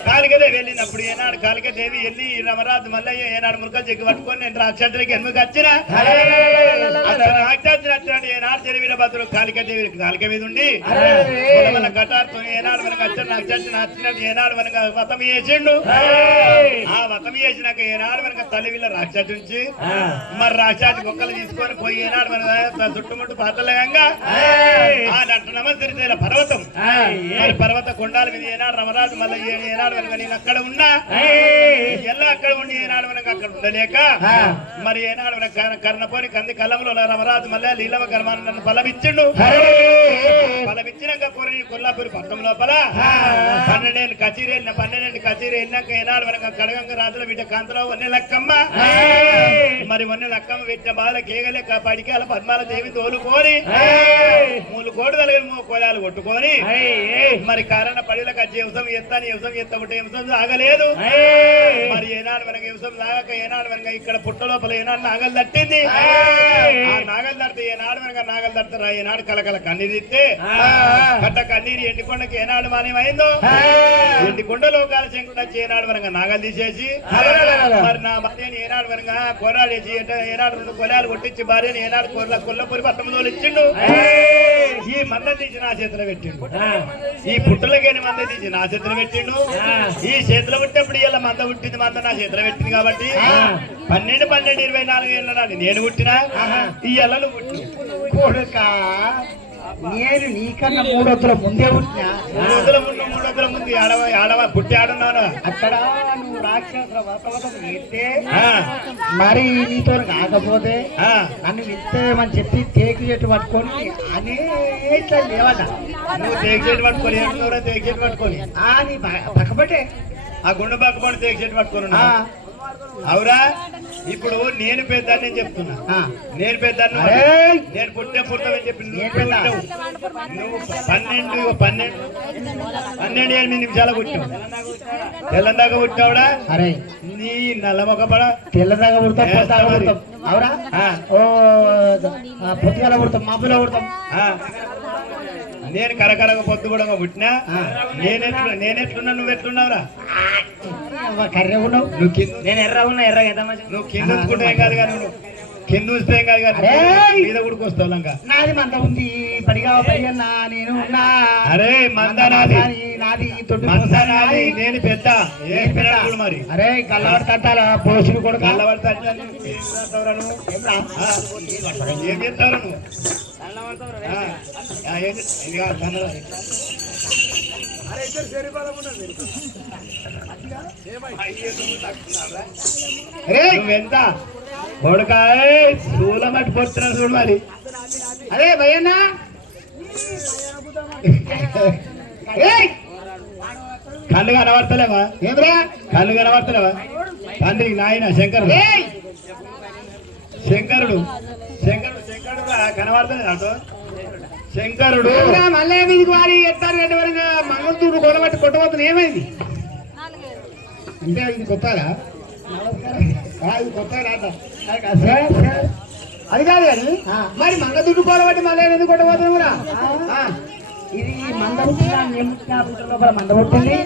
కాళికాదేవి వెళ్ళినప్పుడు ఏనాడు కాళికాదేవి వెళ్ళి రమరాజు మల్లయ్య ఏనాడు మురుకలు చెక్కి పట్టుకొని నేను రాక్షసుడికి ఎన్నుకు వచ్చిన రాక్షసుడు వచ్చినాడు. ఏనాడు జరిగిన బతులు కాళికాదేవి కాళిక మీద ఉండి మన గటార్తో ఏనాడు మనకు వచ్చిన రాక్షసుడు వచ్చినట్టు ఏనాడు మనకు వ్రతం చేసిండు. ఆ వ్రతం చేసినాక ఏనాడు మనకు తల్లి వీళ్ళ రాక్షసు నుంచి మరి రాక్షసు కుక్కలు తీసుకొని పోయి ఏనాడు మన చుట్టుముట్టు పాతలేయంగా ఆ నట్టనమ తిరితేల పర్వతం మరి పర్వత కొండాల మీద ఏనాడు రమరాజు మళ్ళీ ఏనాడు మనకు నేను అక్కడ ఉన్నా ఎలా అక్కడ ఉండి ఏనాడు మనకు అక్కడ ఉండలేక మరి ఏనాడు మనకు కర్ణపోని కంది కళ్ళంలో రమరాజు మళ్ళీ లీలవ కర్మాన్ని నన్ను బలమిచ్చిండు. బలమిచ్చినాక కొల్లాపూరి పట్టం లోపల 12 కచేరీ వెళ్ళిన 12 కచేరీ వెళ్ళినాక ఏనాడు మనకు కడగంగ రాజుల బిడ్డ కాంతలో వన్నె లక్కమ్మ మరి వన్నె లక్కమ్మ పెట్టిన బాధ కేగలే పడికాల పద్మాల దేవి తోలుకొని 3 కోడి తలగని కోలాలు కొట్టుకొని మరి కారణ పడిలకు వచ్చి యువసం ఎత్తాని యువసం ఎత్తకుంటే యువసం సాగలేదు. మరి ఏనాడు మనకి యువసం లాగక ఏనాడు మనక ఇక్కడ పుట్ట లోపల ఏనాడు నాగలు తట్టింది. ఆ నాగలు తడితే ఏనాడు మనక నాగలు తడతారా ఏనాడు కలకల కన్నీరు ఇస్తే కట్ట కన్నీరు ఎండికొండకి ఏనాడు మానేమైందో ఎండికొండ లోకాల శంకుడు వచ్చి ఏనాడు మనక నాగలు తీసేసి మరి నా భార్యని ఏనాడు మనక కోరాడేసి ఏనాడు 2 కొలాలు కొట్టించి భార్యని ఏనాడు కొల్లపూరి పట్టణంలో ఇచ్చిండు. ఈ మంద తీసి నా చేతిలో పెట్టిండు. ఈ పుట్టలకేని మంద తీసి నా చేతిలో పెట్టిండు. ఈ చేతిలో పుట్టినప్పుడు ఇలా మంద పుట్టింది మంద నా చేతిలో పెట్టింది కాబట్టి 12 24 ఏళ్ళ నాడు నేను పుట్టినా ఈ ఎల్లలు పుట్టి నేను నీకన్నా 3 వద్దుల ముందే పుట్టినా 3 వద్దుల ముందు ఆడవ పుట్టి ఆడున్నాను. అక్కడ నువ్వు రాక్షసుల వ్రతవతం ఎత్తే మరి నీతో కాకపోతే నన్ను విత్తేమని చెప్పి తేకి చెట్టు పట్టుకొని అనేట్లా లేవట. నువ్వు తేకి చెట్టు పట్టుకొని ఏడున్నావురా తేకి చెట్టు పట్టుకొని నీ పక్కబట్టే ఆ గుండె పక్కబడి తేకి చెట్టు పట్టుకొని అవురా. ఇప్పుడు నేను పెద్దాన్ని నేను చెప్తున్నా నేను పెద్దాన్ని నేను పుట్టమని చెప్పి నువ్వు 12 నిమిషాలు పుట్టావు తెల్లందాకా పుట్టావుడా అరే నీ నల్లమొక పడ తెల్లదాకా పుడతాం అవురా పొద్దుగాల పుడతాం మబ్బులో పుడతాం. నేను కరకరగా పొద్దు కూడా పుట్టినా నేనెట్లున్నా నువ్వు ఎట్లున్నావురా కర్రె ఉన్నావు నేను ఎర్ర ఉన్నా ఎర్ర నువ్వు కింద ఉంచుకుంటే ఏం కాదు కానీ నువ్వు కింద ఉంచితే ఏం కాదు కానీ మీద ఉడికొస్తావు లంగా నాది మంద ఉంది పడిగా పడిగన్నా నేను ఉన్నా. అరే మంద నాది నాది మంద నాది నేను పెద్ద ఏ పెద్ద మరి అరే కళ్ళబడి తట్టాలా పోషులు కూడా కళ్ళబడి తట్టాను ఏం చేస్తావురా నువ్వు నువ్వెంత కొడుకాయ శూల మట్టి పొడుతున్నాను చూడు మరి. అరే భయన్నా కళ్ళు కనబడతలేవా ఏమరా కళ్ళు కనబడతలేవా తండ్రికి నాయన శంకరుడు శంకరుడు కనబడతలేదు అటు శంకరుడు మళ్ళీ మీదికి వారి ఎత్తారు వరకు మంగళతూరు కొనబట్టి కొట్టబోతుంది ఏమైంది అంటే ఇది కొత్తగా ఇది కొత్త అది కాదు కానీ మరి మంగ దుడ్డు కొనబట్టి మళ్ళీ ఎందుకు కొట్టబోతుంది కూడా ఇది మంద పుట్టిన మంద పుట్టింది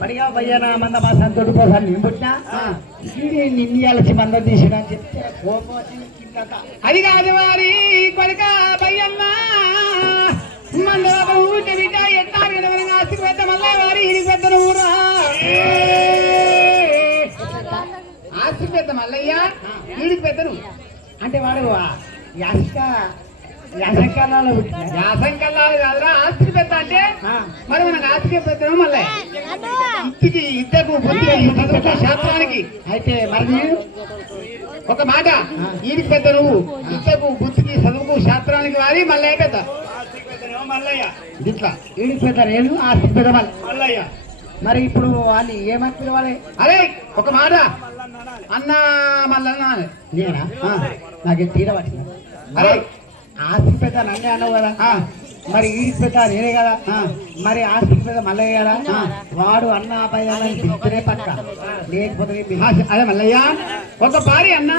పడిగా పయ్యాన మంద మా సంతోడు కోసం నేను పుట్టినా ఇది నిన్నయాలసి మంద తీసిన అని చెప్తే అది కాదు వారి కొడుక పయ్యన్న మంద ఊటి బిడ్డ ఎత్తారు ఆస్తికి పెద్ద మళ్ళీ వారి ఇది పెద్ద ఊరా ఆస్తికి పెద్ద మల్లయ్య వీడికి పెద్దను అంటే వాడు యాసంకాలాలు కాదురా ఆస్తికి పెద్ద అంటే మరి మనకు ఆస్తికి పెద్దను మళ్ళీ ఇంటికి ఇద్దరు బుద్ధికి శాస్త్రానికి అయితే మరి ఒక మాట వీడికి పెద్ద నువ్వు ఇద్దరు బుద్ధికి చదువుకు శాస్త్రానికి వారి మళ్ళీ పెద్ద మల్లయ్య ఇట్లా వీడికి పెద్ద నేను ఆస్తికి పెద్ద మల్లయ్య. మరి ఇప్పుడు వాళ్ళు ఏమని పిలవాలి అరే ఒక మాట అన్న మల్లన్న నేనా నాకు తీర పట్టిన అరే ఆస్తికి పెద్ద నన్నే అన్నావు కదా మరి ఈడికి పెద్ద నేనే కదా మరి ఆస్తికి పెద్ద మల్లయ్య కదా వాడు అన్న భయ్య పిలిస్తేనే పక్క లేకపోతే అదే మల్లయ్య ఒక పారి అన్న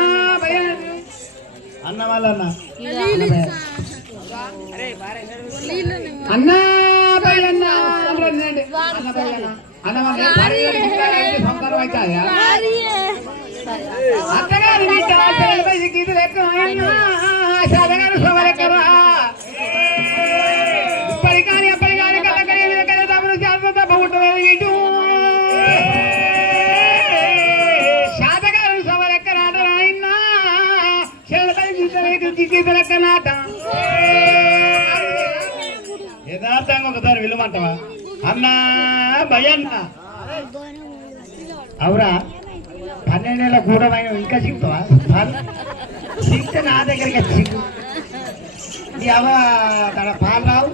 భయ్య అన్న వాళ్ళన్న అన్న భయ్య అన్నమాట సంసారం అవుతాయా అత్తగారు గీత లెక్క చదగారు సోమలెక్కరా ఇప్పటి కానీ అప్పటి కానీ కథ తమను జాగ్రత్త బాగుంటుంది ఇటు శాతగారు సోమలెక్కరా ఆయన గీత లెక్క నాట యథార్థంగా ఒకసారి విలుమంటావా అన్నా భయన్న అవురా 12 ఏళ్ళ కూడమైన ఇంకా సిగ్గుతావా సిగ్గుతే నా దగ్గరికి సిగ్గు అవ తన పాలు రావు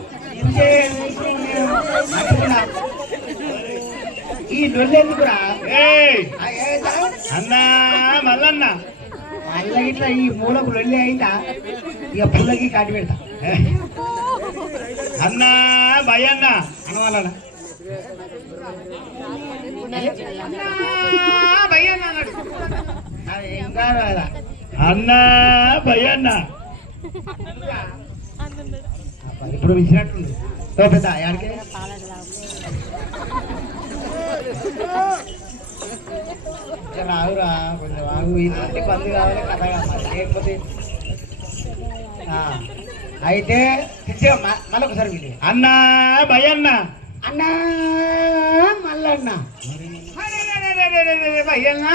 ఈ నొల్లెందుకురా అన్నా మల్లన్న మళ్ళీ ఇట్లా ఈ మూలకు లొల్లి అయిందా ఇక పుల్లకి కాటి పెడతా అన్నా భయన్న అనవాలనా అన్నా భయన్న ఇప్పుడు విసినట్టుంది పెద్ద ఆడికి రావురా కొంచెం ఆగు ఇలాంటి బంద్ కావాలి కథ కావాలి లేకపోతే అయితే మళ్ళీ ఒకసారి వీళ్ళు అన్నా భయన్న అన్నా మల్లన్న భయ్యన్న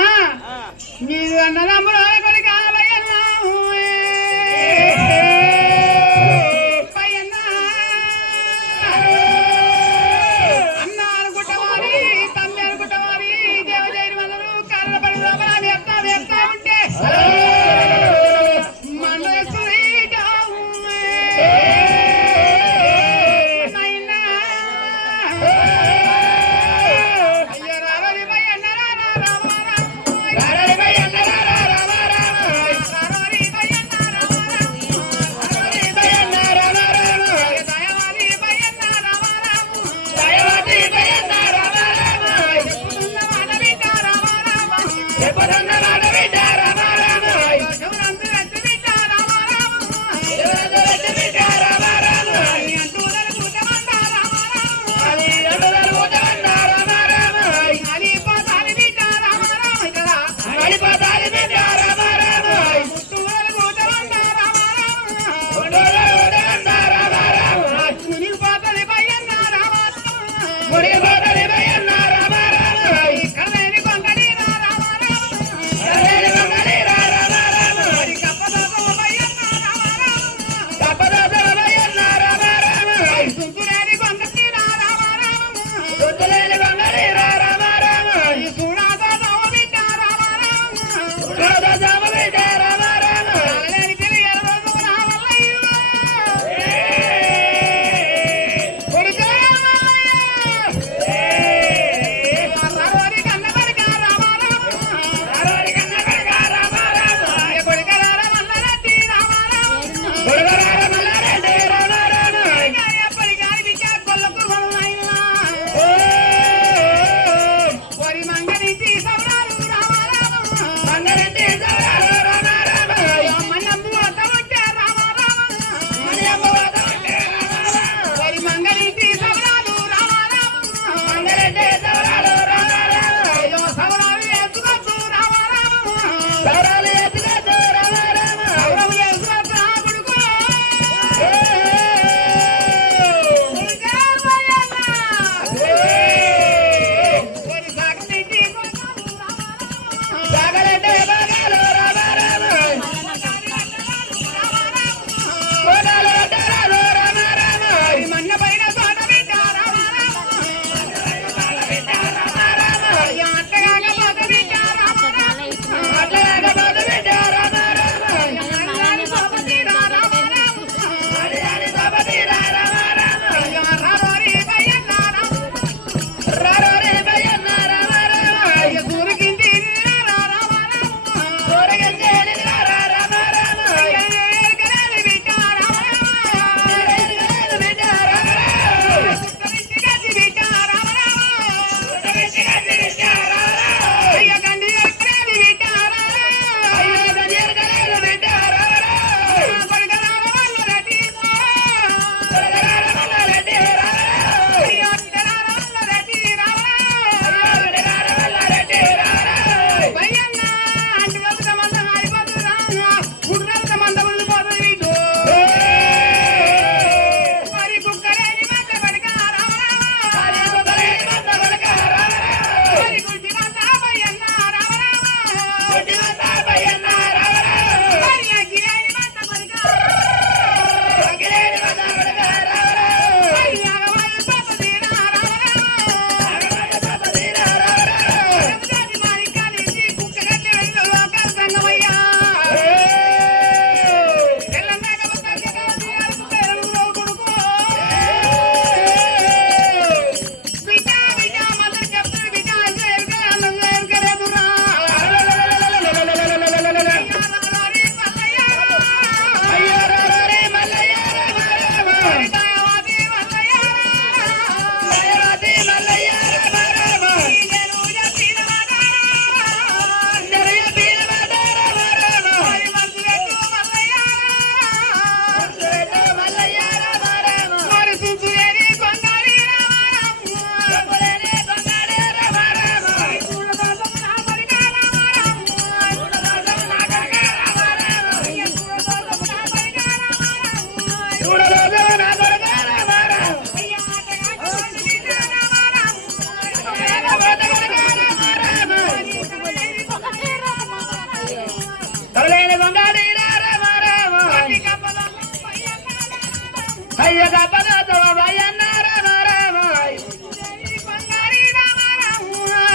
మీరు అన్నదమ్ముడు కొడుక భయ్యన్న భయ్యన్న అన్న అనుకుంటవారి తమ్మి అనుకుంటవారి దేవదేవి మనరు కాళ్ళ పడి వేస్తా ఉంటే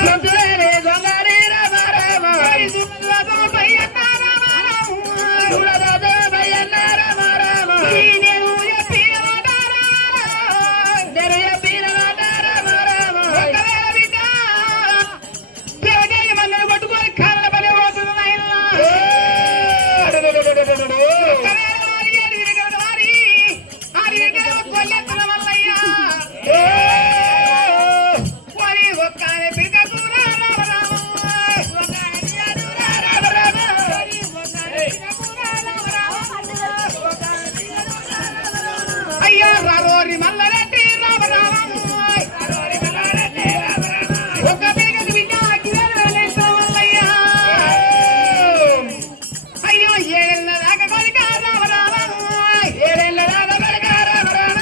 సుతులేని దొంగని రామ రామ సుతులతో పయ్యన్న రామ రామ సుతులతో పయ్యన్న రామ రామ నేను చెప్పిన మాట నేను చెప్పిన మాట రామ రామ ఒకవేళ బిడ్డ దేవదేవి మందరు కొట్టుకొని కాళ్ళ పని పోతుంది నాయనా అయ్యా రారోరి మల్లరెడ్డి రామ రామ ఒక బిడ్డకు బిడ్డ అయ్యా అయ్యో ఏళ్ళ దాకా కొలిక రామ రామ ఏళ్ళ దాకా కొలిక రామ రామ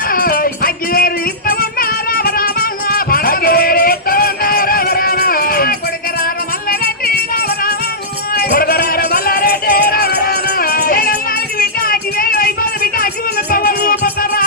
అగ్గివేరు ఇత్తమున్నా రామ రామ అగ్గివేరు ఇత్తమున్నా రామ రామ కొడుకరార మల్లరెడ్డి రామ రామ కొడుకరార మల్లరెడ్డి రామ రామ ఏళ్ళకి బిడ్డ అగ్గివేరు అయిపోదు బిడ్డ అగ్గివేరు తవ్వలు పక్కరా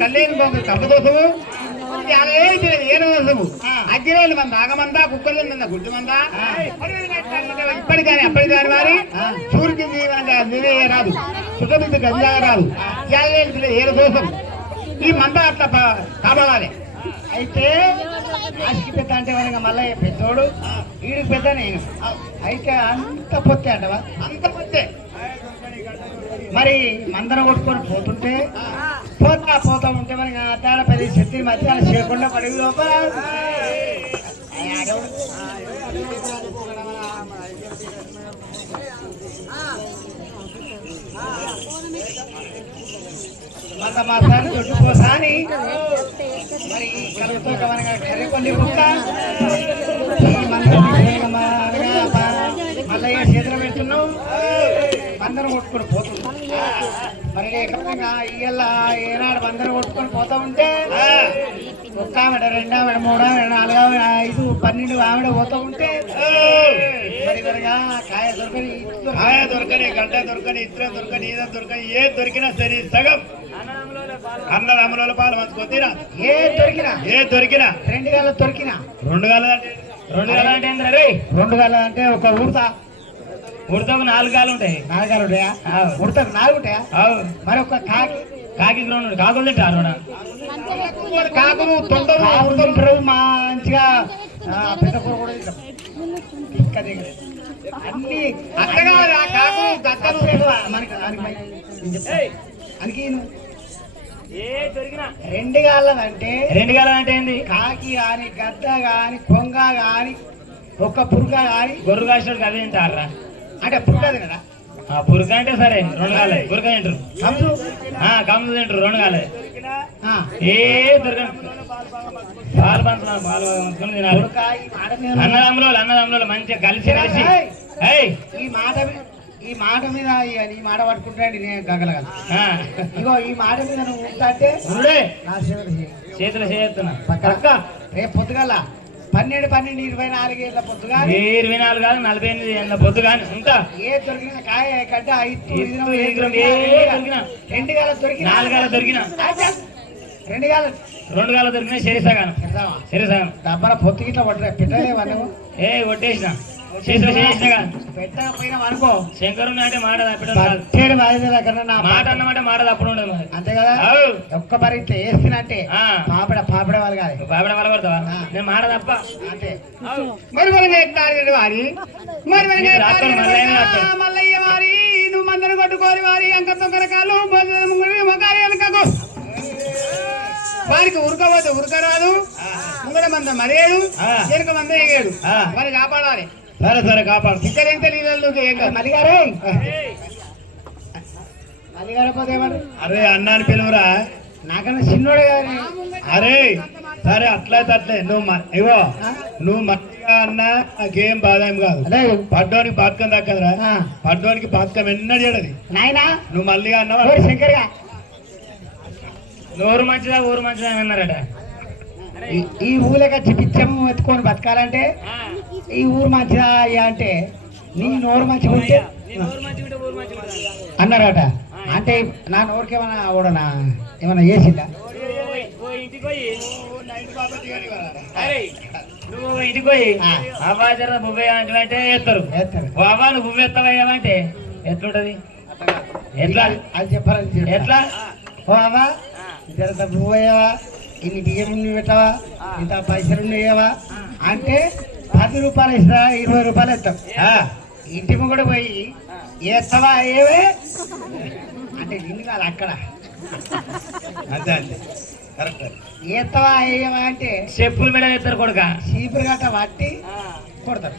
కళ్యాణి గొంగడి కప్పదోసము ఏనదోసము అగ్గిరేలు మంద ఆగమందా కుక్కలు మంద గుడ్డి మంద ఇప్పటి కానీ అప్పటి కాని వారి సూర్యుకి నివే రాదు సుఖమిది గంజా రాదు యాలేలు ఏడు దోసం ఈ మంద అట్లా కాపాడాలి అయితే ఆశకి పెద్ద అంటే మనకి మళ్ళీ పెద్దోడు వీడికి పెద్ద నేను అయితే అంత పొత్తే అంటవా అంత పొత్తే మరి మందరం కొట్టుకొని పోతుంటే పోతా ఉంటే మనకి తేడా 10 శక్తి మధ్యాహ్నం చేయకుండా పడి లోపల మంద మాసాన్ని చుట్టుకోసాని మరి కలుగుతో మనకి కర్రీ కుక్క మళ్ళీ చేతులు పెడుతున్నాం అందరం కొట్టుకొని పోతున్నాం మరి ఇయ్యాల ఏనాడు అందరం కొట్టుకొని పోతా ఉంటే ఒక్క ఆవిడ 2 ఆవిడ 3 ఆవిడ 4 ఆవిడ 5 12 ఆవిడ పోతా ఉంటే మరి కాయ దొరకని గంట దొరకని ఇద్దరు దొరకని ఈద దొరకని ఏ దొరికినా సరే సగం అన్నదమ్ముల పాలు మంచుకొద్దిరా ఏ దొరికినా 2 గాల దొరికినా 2 గాల అంటే 2 గాల అంటే ఒక ఉడతకు 4 గాలు ఉంటాయి 4 గాలు ఉంటాయా ఉడతకు 4 ఉంటాయా మరి ఒక కాకి 2 కాకులు తింటారు కాకులు తింటారు మంచిగా పెద్ద కూర కూడా తింటారు అన్ని అట్టగా కాకు గద్దలు మనకి అనికి 2 గాలంటే ఏంది కాకి గాని గద్ద గాని కొంగ గాని ఒక్క పురుగ గాని గొర్రె కాసినట్టు అదే తింటారా అంటే పురుగ కదా పురుగ అంటే సరే 2 గాలే పురుగ తింటారు కమ్ము తింటారు 2 గాలే ఏ దొరకదు పాలు పంచుకుని తినాలి అన్నదమ్ములు మంచిగా కలిసి ఈ మాట మీద ఈ మాట పట్టుకుంటాండి నేను గగలగల ఇగో ఈ మాట మీద నువ్వు ఉంటాంటే నా చేతులు చేస్తున్నా పక్క రేపు పొద్దుగల 12-24 ఏళ్ళ పొద్దుగా 24 కాదు 48 ఏళ్ళ పొద్దుగా ఉంటా ఏ దొరికిన కాయ కట్ట 2 గాల దొరికిన 4 గాల దొరికిన 2 గాల దొరికిన శరీసగాను డబ్బల పొత్తు గిట్లా పెట్టలేవా ఏ కొట్టేసిన పెట్టకపోయినా అనుకో శంకరుని అంటే మాట మాట అన్నమాట మాట తప్పుడు ఉండదు అంతే కదా ఒక్క మరి ఇట్లా వేస్తున్నట్టే పాపడ వాళ్ళు కాదు పాపడ వాళ్ళ పడతావా నేను మాట తప్ప అంతే మరి వారి మరి మల్లయ్య వారి నువ్వు మందరు కొట్టుకోని వారి అంక తొక్కరకాలు వారికి ఉరకపోతే ఉరకరాదు, ముంగడ మంద మరేడు, వెనుక మంద ఎగాడు. మరి కాపాడాలి. సరే సరే కాపాడు. ఇక్కడ ఎంత నీళ్ళు మల్లిగారే మల్లిగారే పోతే అరే అన్నాని పిలువురా, నాకన్నా చిన్నోడే కానీ. అరే సరే అట్లయితే అట్లే ఇవో నువ్వు మంచిగా అన్నా నాకేం బాధ ఏం కాదు. పడ్డోనికి పాతకం దక్కదురా, పడ్డోనికి పాతకం ఎన్నడూ చేయడది. నాయనా నువ్వు మళ్ళీ అన్నావా శంకర్గా నోరు మంచిదా ఊరు మంచిదా అని అన్నారట. ఈ ఊళ్ళకి చిపిచ్చము ఎత్తుకొని బతకాలంటే ఈ ఊరు మంచిదా అయ్యా అంటే నీ నోరు మంచిగా ఉంటే అన్నారట. అంటే నా నోరుకి ఏమన్నా ఓడనా ఏమన్నా చేసిందా? ఇంటికి పోయి నువ్వు ఇంటికి పోయి అబ్బా జర బువ్వ అంటే ఎత్తారు. ఓ అవ్వ నువ్వు బువ్వ ఎత్తవయ్యావంటే ఎట్లుంటది? ఎట్లా అది చెప్పాలి. ఎట్లా? ఓ అవ్వా జర బువ్వయ్యావా, ఇన్ని బియ్యం పెట్టావా, ఇంత పైసలు ఉన్నాయవా అంటే 10 రూపాయలు ఇస్తా, 20 రూపాయలు ఇస్తాం. ఇంటి కూడా పోయి ఏస్తావా అయ్యేవే అంటే నిన్ను కాదు అక్కడ అంతే అంతే కరెక్ట్. ఏస్తావా అయ్యేవా అంటే చెప్పులు మీద ఎత్తారు కొడుక, చీపురు గట్ట పట్టి కొడతారు.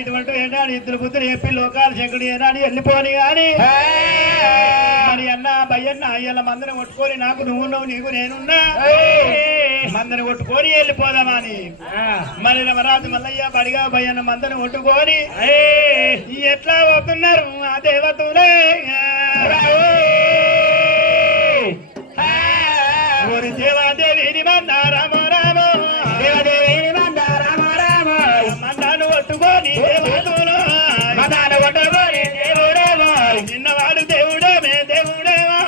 ఇటువంటి ఏనాడు ఇద్దరు బుద్ధులు చెప్పి లోకాలు శంకుడు ఏనాడు వెళ్ళిపోని కానీ మరి అన్న భయ్యన్న అయ్యల మందని కొట్టుకొని నాకు నువ్వున్నావు నీకు నేనున్నా మందని కొట్టుకొని వెళ్ళిపోదామని మరి రమరాజు మల్లయ్య బడిగా భయ్యన్న మందని కొట్టుకొని ఎట్లా పోతున్నారు ఆ దేవతలే దేవాదేవి రామ రామ దేవదేవి రామ రామ మందాను కొట్టుకొని దేవతలు మందాను కొట్టుకొని దేవుడేమో చిన్నవాడు దేవుడేమే దేవుడేమో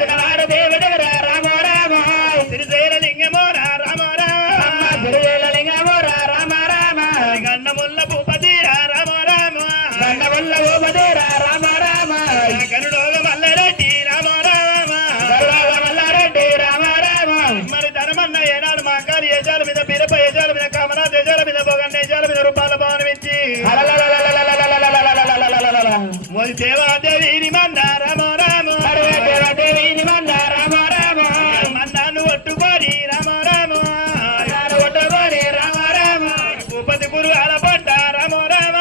చిన్నవాడు దేవుడే రామ రామ తిరుసేల లింగమో రామ రామ తిరుసేల లింగమో రామ రామ గన్నముల్ల భూపతి రామ రామ గన్నముల్ల భూపతి రామ రామ కరుడోగ మల్లారెడ్డి రామ రామ కరుడోగ మల్లారెడ్డి రామ రామ మరి ధనమన్న ఏనాడు మా కాలి యజాల మీద బిరప యజాల మీద కామరా యజాల మీద భోగన్న యజాల మీద రూపాయల భవనం ఇచ్చి మోది దేవాదేవి మంద రామ రామ దేవాదేవి మంద రామ రామ మందాను కొట్టుకొని రామ రామ కొట్టుకొని రామ రామ భూపతి గురువాల పంట రామ రామ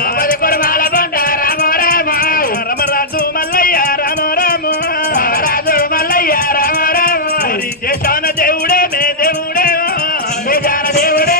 భూపతి గురువాల పంట రామ రామ రమరాజు మల్లయ్య రామ రామ రాజు మల్లయ్య రామ రామ దేశాన దేవుడే మే దేవుడే దేశాన దేవుడే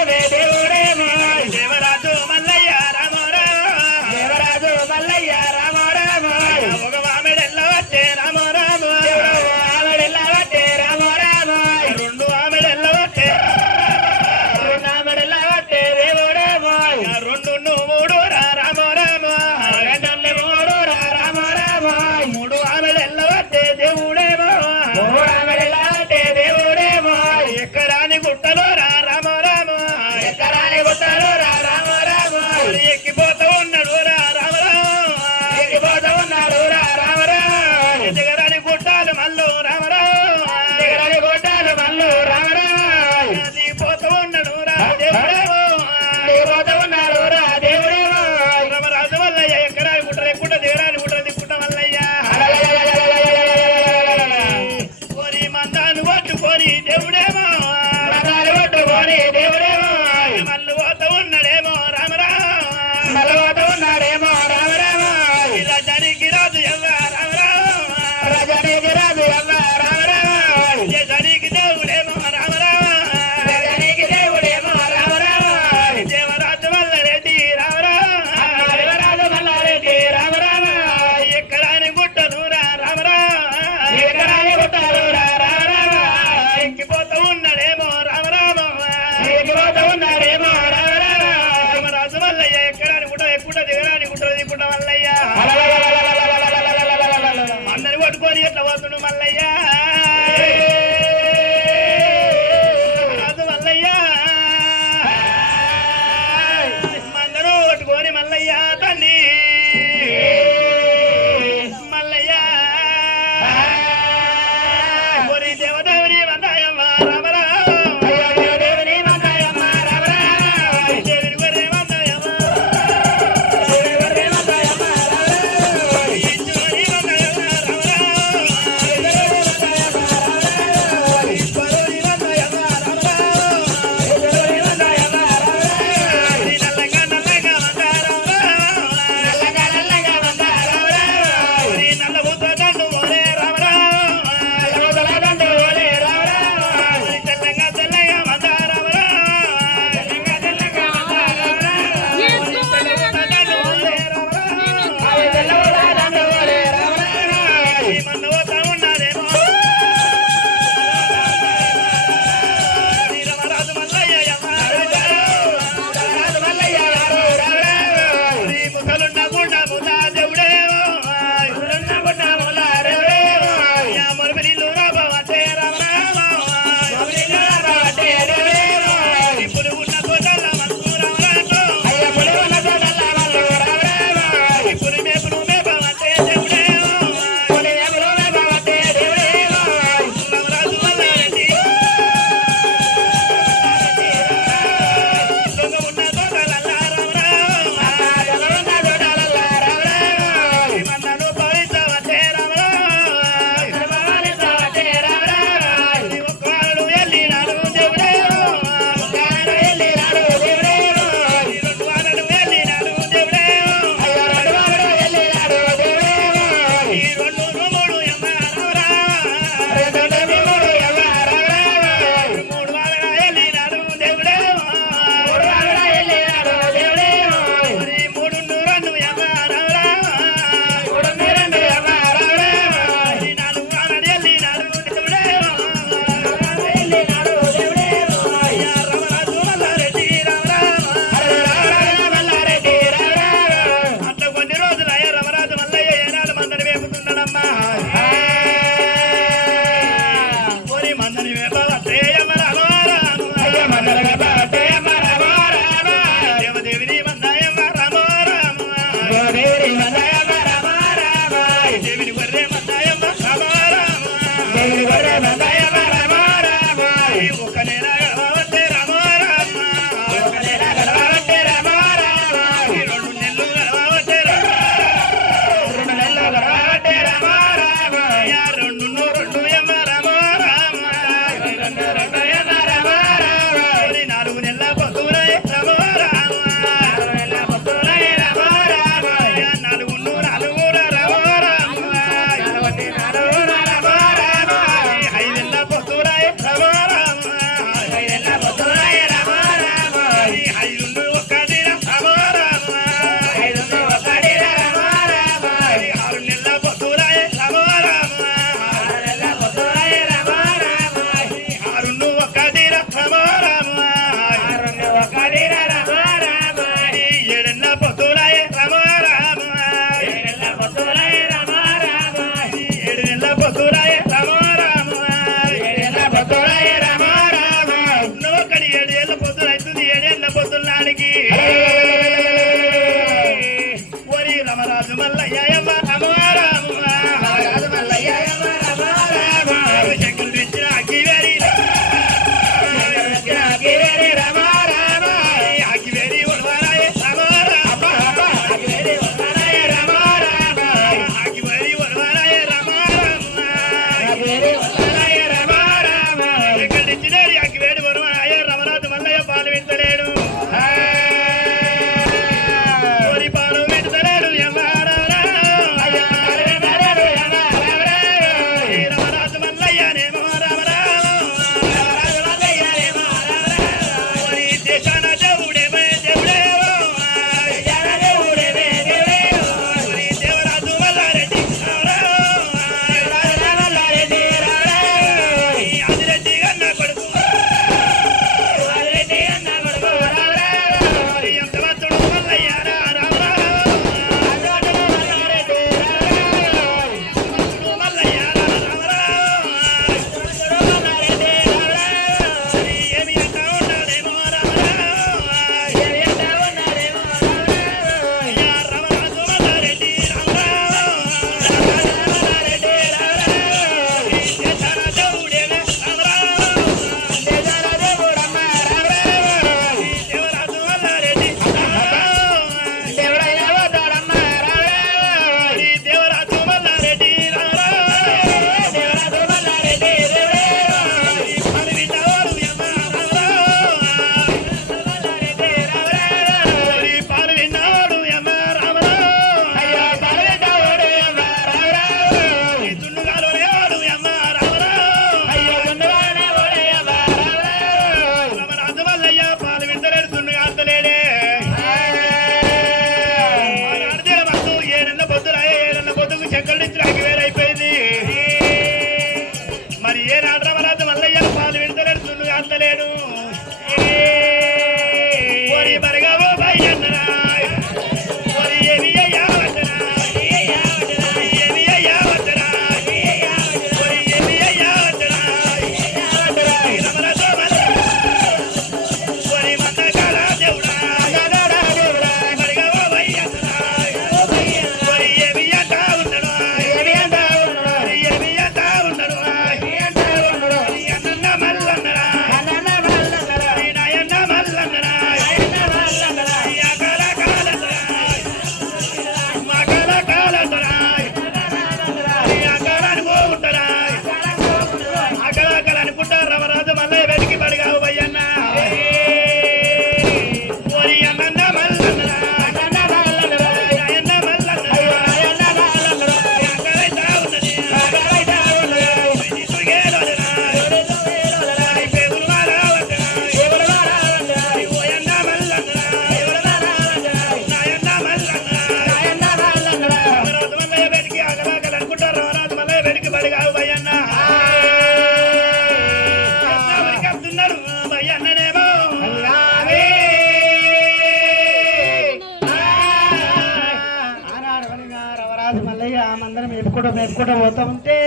మెప్పుకుంటూ పోతా ఉంటే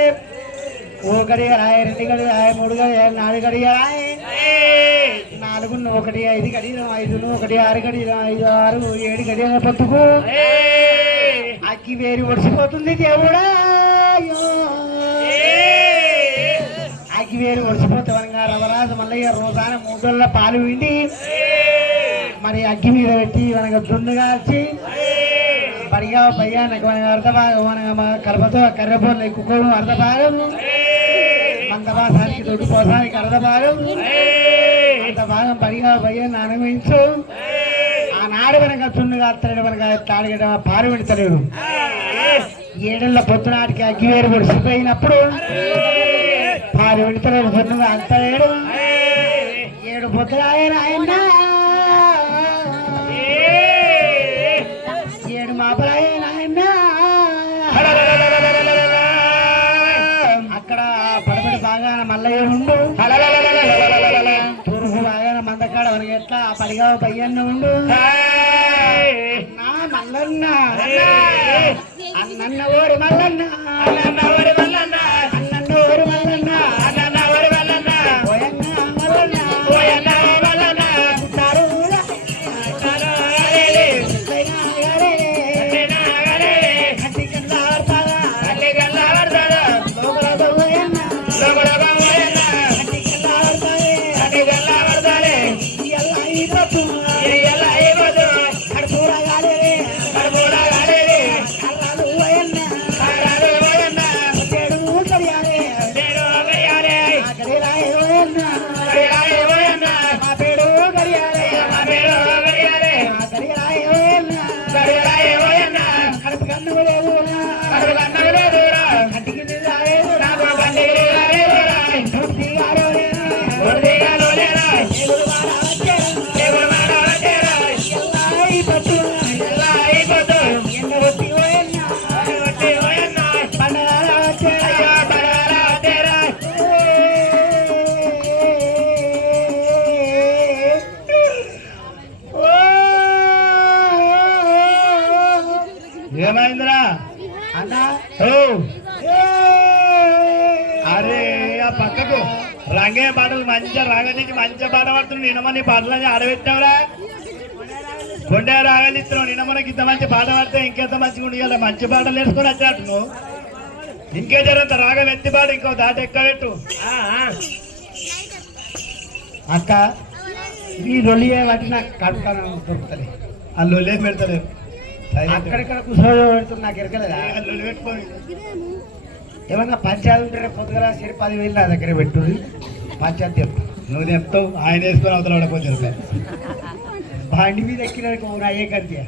ఓ గడియ రాయ 2 గడియ రాయ 3 గడియ 4 గడియ రాయ 4 1 5 గడియ 5 1 6 గడియ 5 6 7 గడియ పొత్తుకు అగ్గి వేరు ఒడిసిపోతుంది దేవుడా అగ్గి వేరు ఒడిసిపోతే వనగా రవరాజు మల్లయ్య రోజాన 3 రోజుల పాలు విండి మరి అగ్గి మీద పెట్టి మనకు దున్ను కాల్చి పరిగా పయ్యా నాకు అర్ధభాగం మన కలపతో కర్రపోలు ఎక్కుకోవడం అర్ధభాగం మందభాసానికి దొడ్డిపోసానికి అర్ధభాగం అర్ధభాగం పరిగా పయ్యా నానమించు ఆనాడు మనక చున్ను కాస్తాడు మనక తాడిగడ పాలు పెడతలేడు 7 పొద్దునాటికి అగ్గివేరు పొడిసిపోయినప్పుడు పాలు పెడతలేడు చున్నుగా అంతలేడు 7 పొద్దున ఆయన 7 మాపలాయ నాయన అక్కడ పడబడి బాగాన మల్లయ్య ఉండు తూర్పు బాగాన మందకాడ మనకి ఎట్లా పరిగా పయ్యన్న ఉండు నా మల్లన్న అన్నన్న ఓరి మల్లన్న అన్నన్న ఓరి మల్లన్న అన్నన్న ఓరి మల్లన్న అన్నన్న ఓరి మల్లన్న పోయన్న మల్లన్న పోయన్న మల్లన్న ఏమైందిరా అన్నా అరే ఆ పక్కకు రంగే పాటలు మంచిగా రాగనికి మంచిగా పాట పడుతున్నావు నిన్నమని పాటలని ఆడబెట్టావురా కొండే రాగలిస్తున్నావు నిన్నమనకి ఇంత మంచి పాట పడితే ఇంకెంత మంచిగా ఉండి మంచి పాటలు నేర్చుకొని వచ్చాడు నువ్వు ఇంకే జరంత రాగం ఎత్తి పాట ఇంకో దాటి ఎక్కబెట్టు అక్క ఈ రొల్లియే వాటి నాకు కడుపుతాను దొరుకుతుంది ఆ లొల్లే పెడతలేరు అక్కడిక్కడ కూర్చోని పెడుతుంది నాకు ఎరకలేదా లొల్లి పెట్టుకోండి ఏమన్నా పంచాయతీ ఉంటే పొద్దుగల సరి 10,000 నా దగ్గర పెట్టు పంచాయతీ చెప్తా నువ్వు చెప్తావు ఆయన వేసుకొని అవతల కొంచెం బండి మీద ఎక్కిన అయ్యే కడితే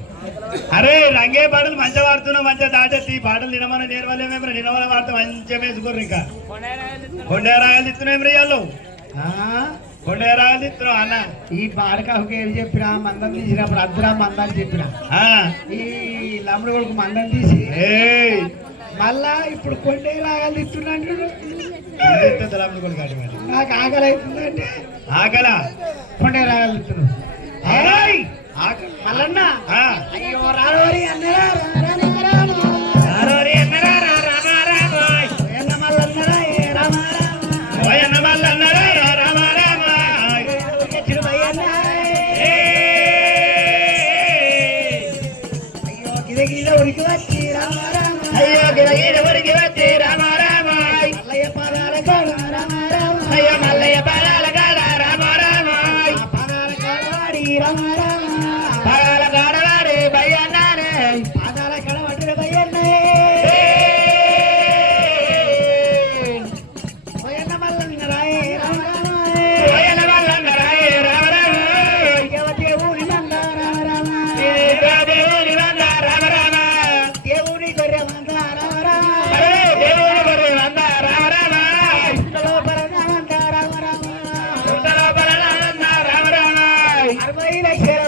అరే రంగే పాటలు మంచిగా పాడుతున్నావు మంచిగా దాటెత్తి ఈ పాటలు నినమన నేర్వలేమేమ్రా నినమన వాడితే మంచిగా వేసుకోర్రు ఇంకా కొండే రాగాలు ఇస్తున్నాం రియాలు కొండే రాగాలు ఇస్తున్నావు అన్న ఈ పాడకాకు ఏం చెప్పినా మందం తీసినప్పుడు అద్దురా మందని చెప్పిన ఈ లమ్ముడు కొడుకు మందం తీసి మళ్ళా ఇప్పుడు కొండే రాగాలు ఇస్తున్నాడు నాకు ఆకలి అవుతుందంటే ఆకలా కొండే రాగాలు ఇస్తున్నాడు మల్లన్న అయ్యో రారోరి అన్నరా రారోరి అన్నరా రామారామ మల్లన్నరా రామారామ అయ్యో గిరగిర ఉరికి వచ్చి రామారామ అయ్యో గిరగిర ఉరికి వచ్చి రామారామ మల్లయ్య పాదాల కాడ రామారామ అయ్యో మల్లయ్య పాదాల కాడ రామారామ పాదాల కాడ వాడి రామారామ పాదాల కాడ వాడి భయ్యన్నానే పాదాల కాడ వాడి భయ్యన్నే భయ్యన్న మల్లన్న రాయే రామారామ భయ్యన్న మల్లన్న రాయే రామారామ దేవుని మంద రామారామ దేవుని మంద రామారామ దేవుని గొర్రె మంద రామారామ దేవుని గొర్రె మంద రామారామ ఇంతలో పరమ మంద రామారామ ఇంతలో పరమ మంద రామారామ 60 లక్షల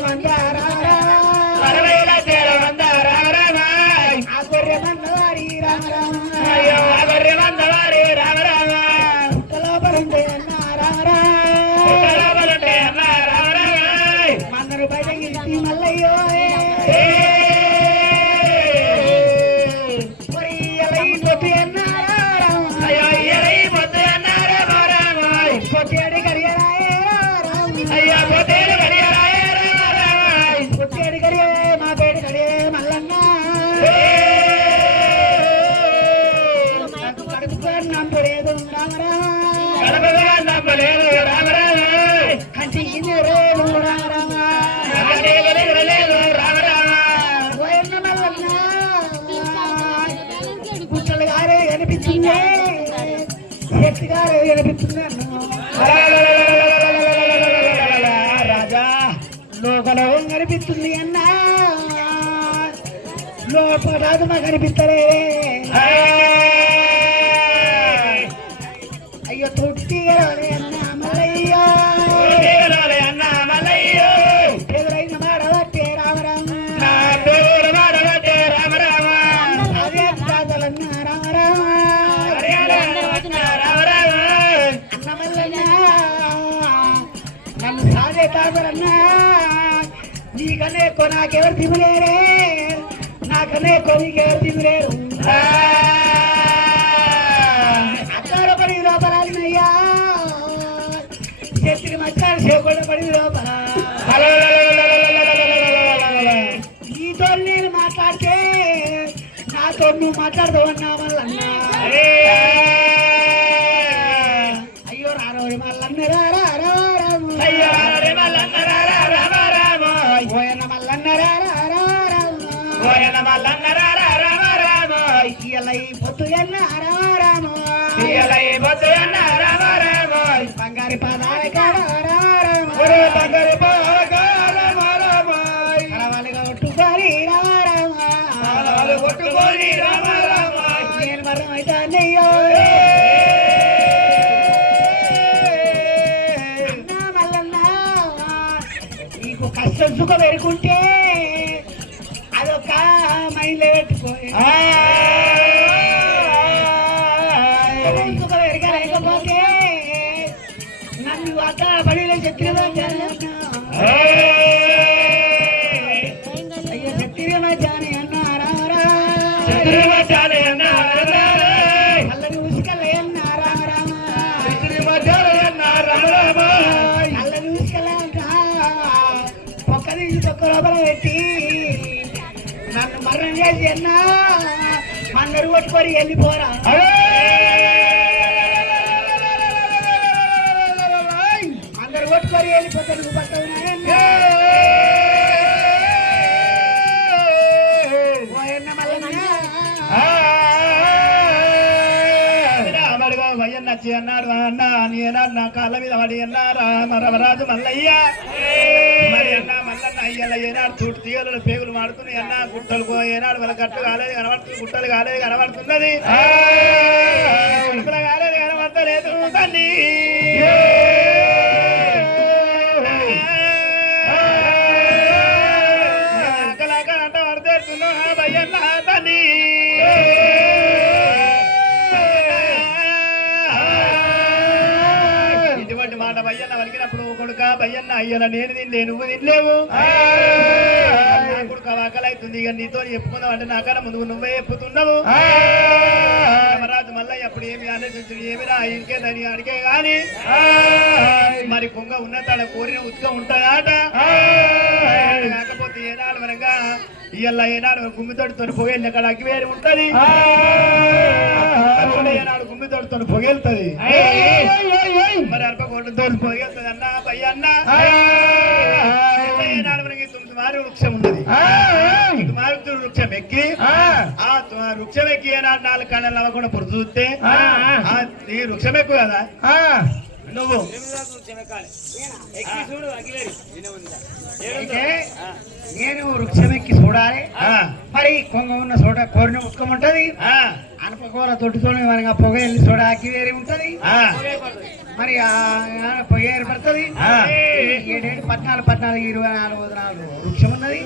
గట్టిగా కనిపిస్తుంది అన్న రాజా లోపల కనిపిస్తుంది అన్న లోపల మాకు కనిపిస్తలే అయ్యో తొట్టి అన్న మల్లయ్య ఎదురైన మాడవట్టే రామరామ అదే కాదలన్న రామరామ అన్న మల్లయ్య నన్ను సాగే కాదలన్నా నీకన్నా ఎక్కువ నాకెవరు దిగులేరే నాకన్నా ఎక్కువ నీకెవరు దిగులేరు పడి లోపలయ్యా చెట్టుకి మచ్చాడు చేపడ పడి లోపల నీతో నేను మాట్లాడితే నాతో నువ్వు మాట్లాడతావు అన్నా మల్లన్నా అయ్యో రారోరి మల్లన్న పోయన్న మల్లన్న బంగారి పాదాల కొట్టుకొని నేను మరణం అయితే అన్నయ్యో అన్నా మల్లన్న నీకు కష్టం సుఖం పెరుకుంటే అదొక మైండ్లో పెట్టుకోయి సుఖం ఎరగలేకపోతే నన్ను అక్కడ పడిలో చెప్పిన అయ్యో చెప్పిన జాని అన్నారా అల్లని ఉసుకలే అన్నారా అల్లని ఉసుకలే అంట ఒక్క నుంచి ఒక్క లోపల పెట్టి నన్ను మరణం చేసి అన్నా అందరు కొట్టుకొని వెళ్ళిపోరా అందరు కొట్టుకొని వెళ్ళిపోతే నువ్వు పక్కన భయ్యన్న వచ్చి అన్నాడు అన్న నేనాడు నా కాళ్ళ మీద పడి అన్నారా మరవరాజు మల్లయ్య మరి అన్న మల్లన్న అయ్యల్ల ఏనాడు తోటి తీగలు పేగులు మాడుతున్నాయి అన్న గుట్టలు ఏనాడు వాళ్ళ గట్టు కాలేదు కనబడుతుంది గుట్టలు కాలేదు కనబడుతున్నది గుట్టలు కాలేదు కనబడతలేదు తల్లి అంట పడితేస్తున్నా భయ్యన్న తల్లి మాట భయ్యన్న వలికినప్పుడు కొడుక భయ్యన్న అయ్యల నేను తినలే నువ్వు తినలేవు కొడుక ఆకలైతుంది ఇక నీతో చెప్పుకుందాం అంటే నాకన్నా ముందు నువ్వే చెప్పుతున్నావు రాజు మళ్ళీ అప్పుడు ఏమి ఆలోచించు ఏమిరా ఇంకేదని అడిగే గాని మరి కొంగ ఉన్నతాడ కోరిన ఉత్క ఉంటాయాట కాకపోతే ఏనాడు మనగా ఇయ్యాల ఏనాడు గుమ్మితోటితో పొగేళ్ళి అక్కడ అగ్గివేరి ఉంటది ఏనాడు గుమ్మితోటితో పొగేలుతుంది మరి అర్పకోటతో పొగేలుతుంది అన్న పయ్యన్న ఏనాడు మనకి మారు వృక్షం ఉన్నది మారు వృక్షం ఎక్కి ఆ వృక్షం ఎక్కి ఏనాడు 4 కళ్ళ కూడా పొడి చూస్తే ఈ వృక్షం ఎక్కువ కదా నువ్వు నేను వృక్షం ఎక్కి చూడాలి మరి కొంగ ఉన్న చోట కోరిన ఉత్కం ఉంటది అనపకూర తొట్టుతో మనగా పొగ వెళ్ళి చోట అగ్గి వేరే ఉంటది మరి పొగ ఏర్పడుతుంది 7 14 24 వృక్షం ఉన్నది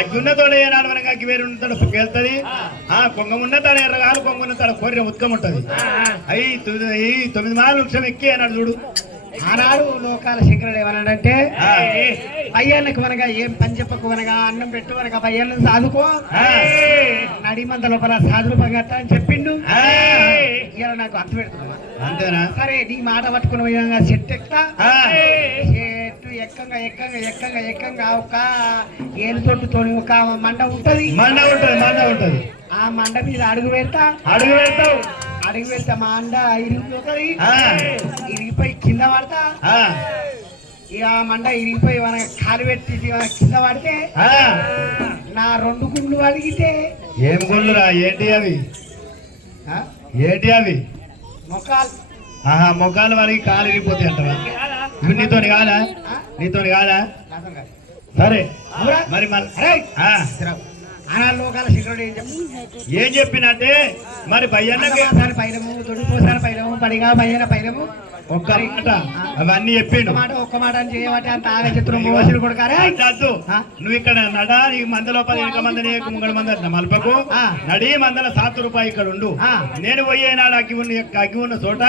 అగ్గున్నతోడ ఏనాడు మనకి అగ్గి వేరు ఉన్నతాడు పొగ వెళ్తుంది కొంగ ఉన్నతాడు ఎర్రగాలు కొంగ ఉన్నతాడు కోరిన ఉత్కం ఉంటది 9 మాల వృక్షం ఎక్కి అన్నాడు చూడు ఆనాడు లోకాల శంకరుడు ఏమన్నాడంటే పయ్యానికి మనగా ఏం పని చెప్పకు మనగా అన్నం పెట్టు మనగా పయ్యాన్ని సాదుకో నడిమంత లోపల సాధులు పగట్ట అని చెప్పిండు ఇలా నాకు అర్థం పెడుతున్నా అంతేనా సరే నీ మాట పట్టుకుని పోయినా చెట్టు ఎక్కుతా చెట్టు ఎక్కంగా ఒక ఏలుతోటితో ఒక మండ ఉంటది ఆ మండ మీద అడుగు పెడతావు మా అండ ఇరిగిపోతుంది ఇరిగిపోయి కింద పడతా ఇక మండ ఇరిగిపోయి మన కాలు పెట్టి కింద పడితే నా 2 గుండ్లు అడిగితే ఏం గుండ్లురా ఏంటి అవి ఏంటి అవి మొక్కలు ఆహా మొఖాల వారికి కాలు ఇరిగిపోతాయి అంటవా ఇప్పుడు నీతోని కాదా నీతోని కాదా సరే మరి లోకాల శిఖరుడు ఏం చెప్పు ఏం చెప్పినట్టే మరి భయ్యన్నకి పైరము తొడిపోసారి పైరము పడిగా భయ్యన పైరము ఒక్క మాట అవన్నీ చెప్పిండు ఒక్క మాట అని చేయబట్టి అంత ఆలోచిస్తున్నాం మోసలు కొడుకారే వద్దు. నువ్వు ఇక్కడ నడా నీ మంద లోపల ఇంకా మందని ముంగడ మంద మల్పకు నడి మందల ₹7 ఇక్కడ ఉండు నేను పోయేనాడు అగ్గి ఉన్న చోట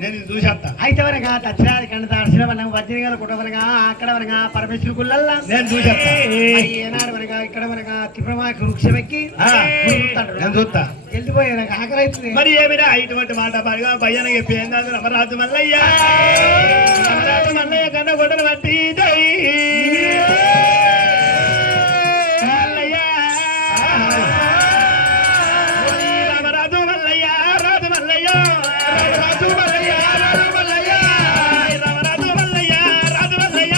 నేను ఇది చూసేస్తా అయితే వరగా దక్షిణాది కండ దర్శన వనగా వజ్రగాల కుటవరగా అక్కడ వరగా పరమేశ్వరు గుళ్ళల్లా నేను చూసేస్తా ఏనాడు వరగా ఇక్కడ వరగా తిప్రమాకి వృక్షం ఎక్కి నేను చూస్తా వెళ్ళిపోయే ఆకలి అవుతుంది మరి ఏమిరా ఇటువంటి మాట బాగా భయ్యన చెప్పి ఏందాదు రమరాజు మల్లయ్య రమరాజు మల్లయ్య కన్నా గొడవలు పట్టి రామరాజు మల్లయ్య రాజు మల్లయ్య రాజు మల్లయ్య రాజు మల్లయ్య రామరాజు మల్లయ్య రాజు మల్లయ్య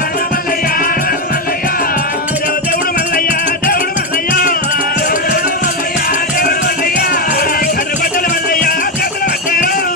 రాజు మల్లయ్య రాజు మల్లయ్య దేవుడు మల్లయ్య దేవుడు మల్లయ్య కనుగొడ్డల మల్లయ్య చేతుల పట్టారు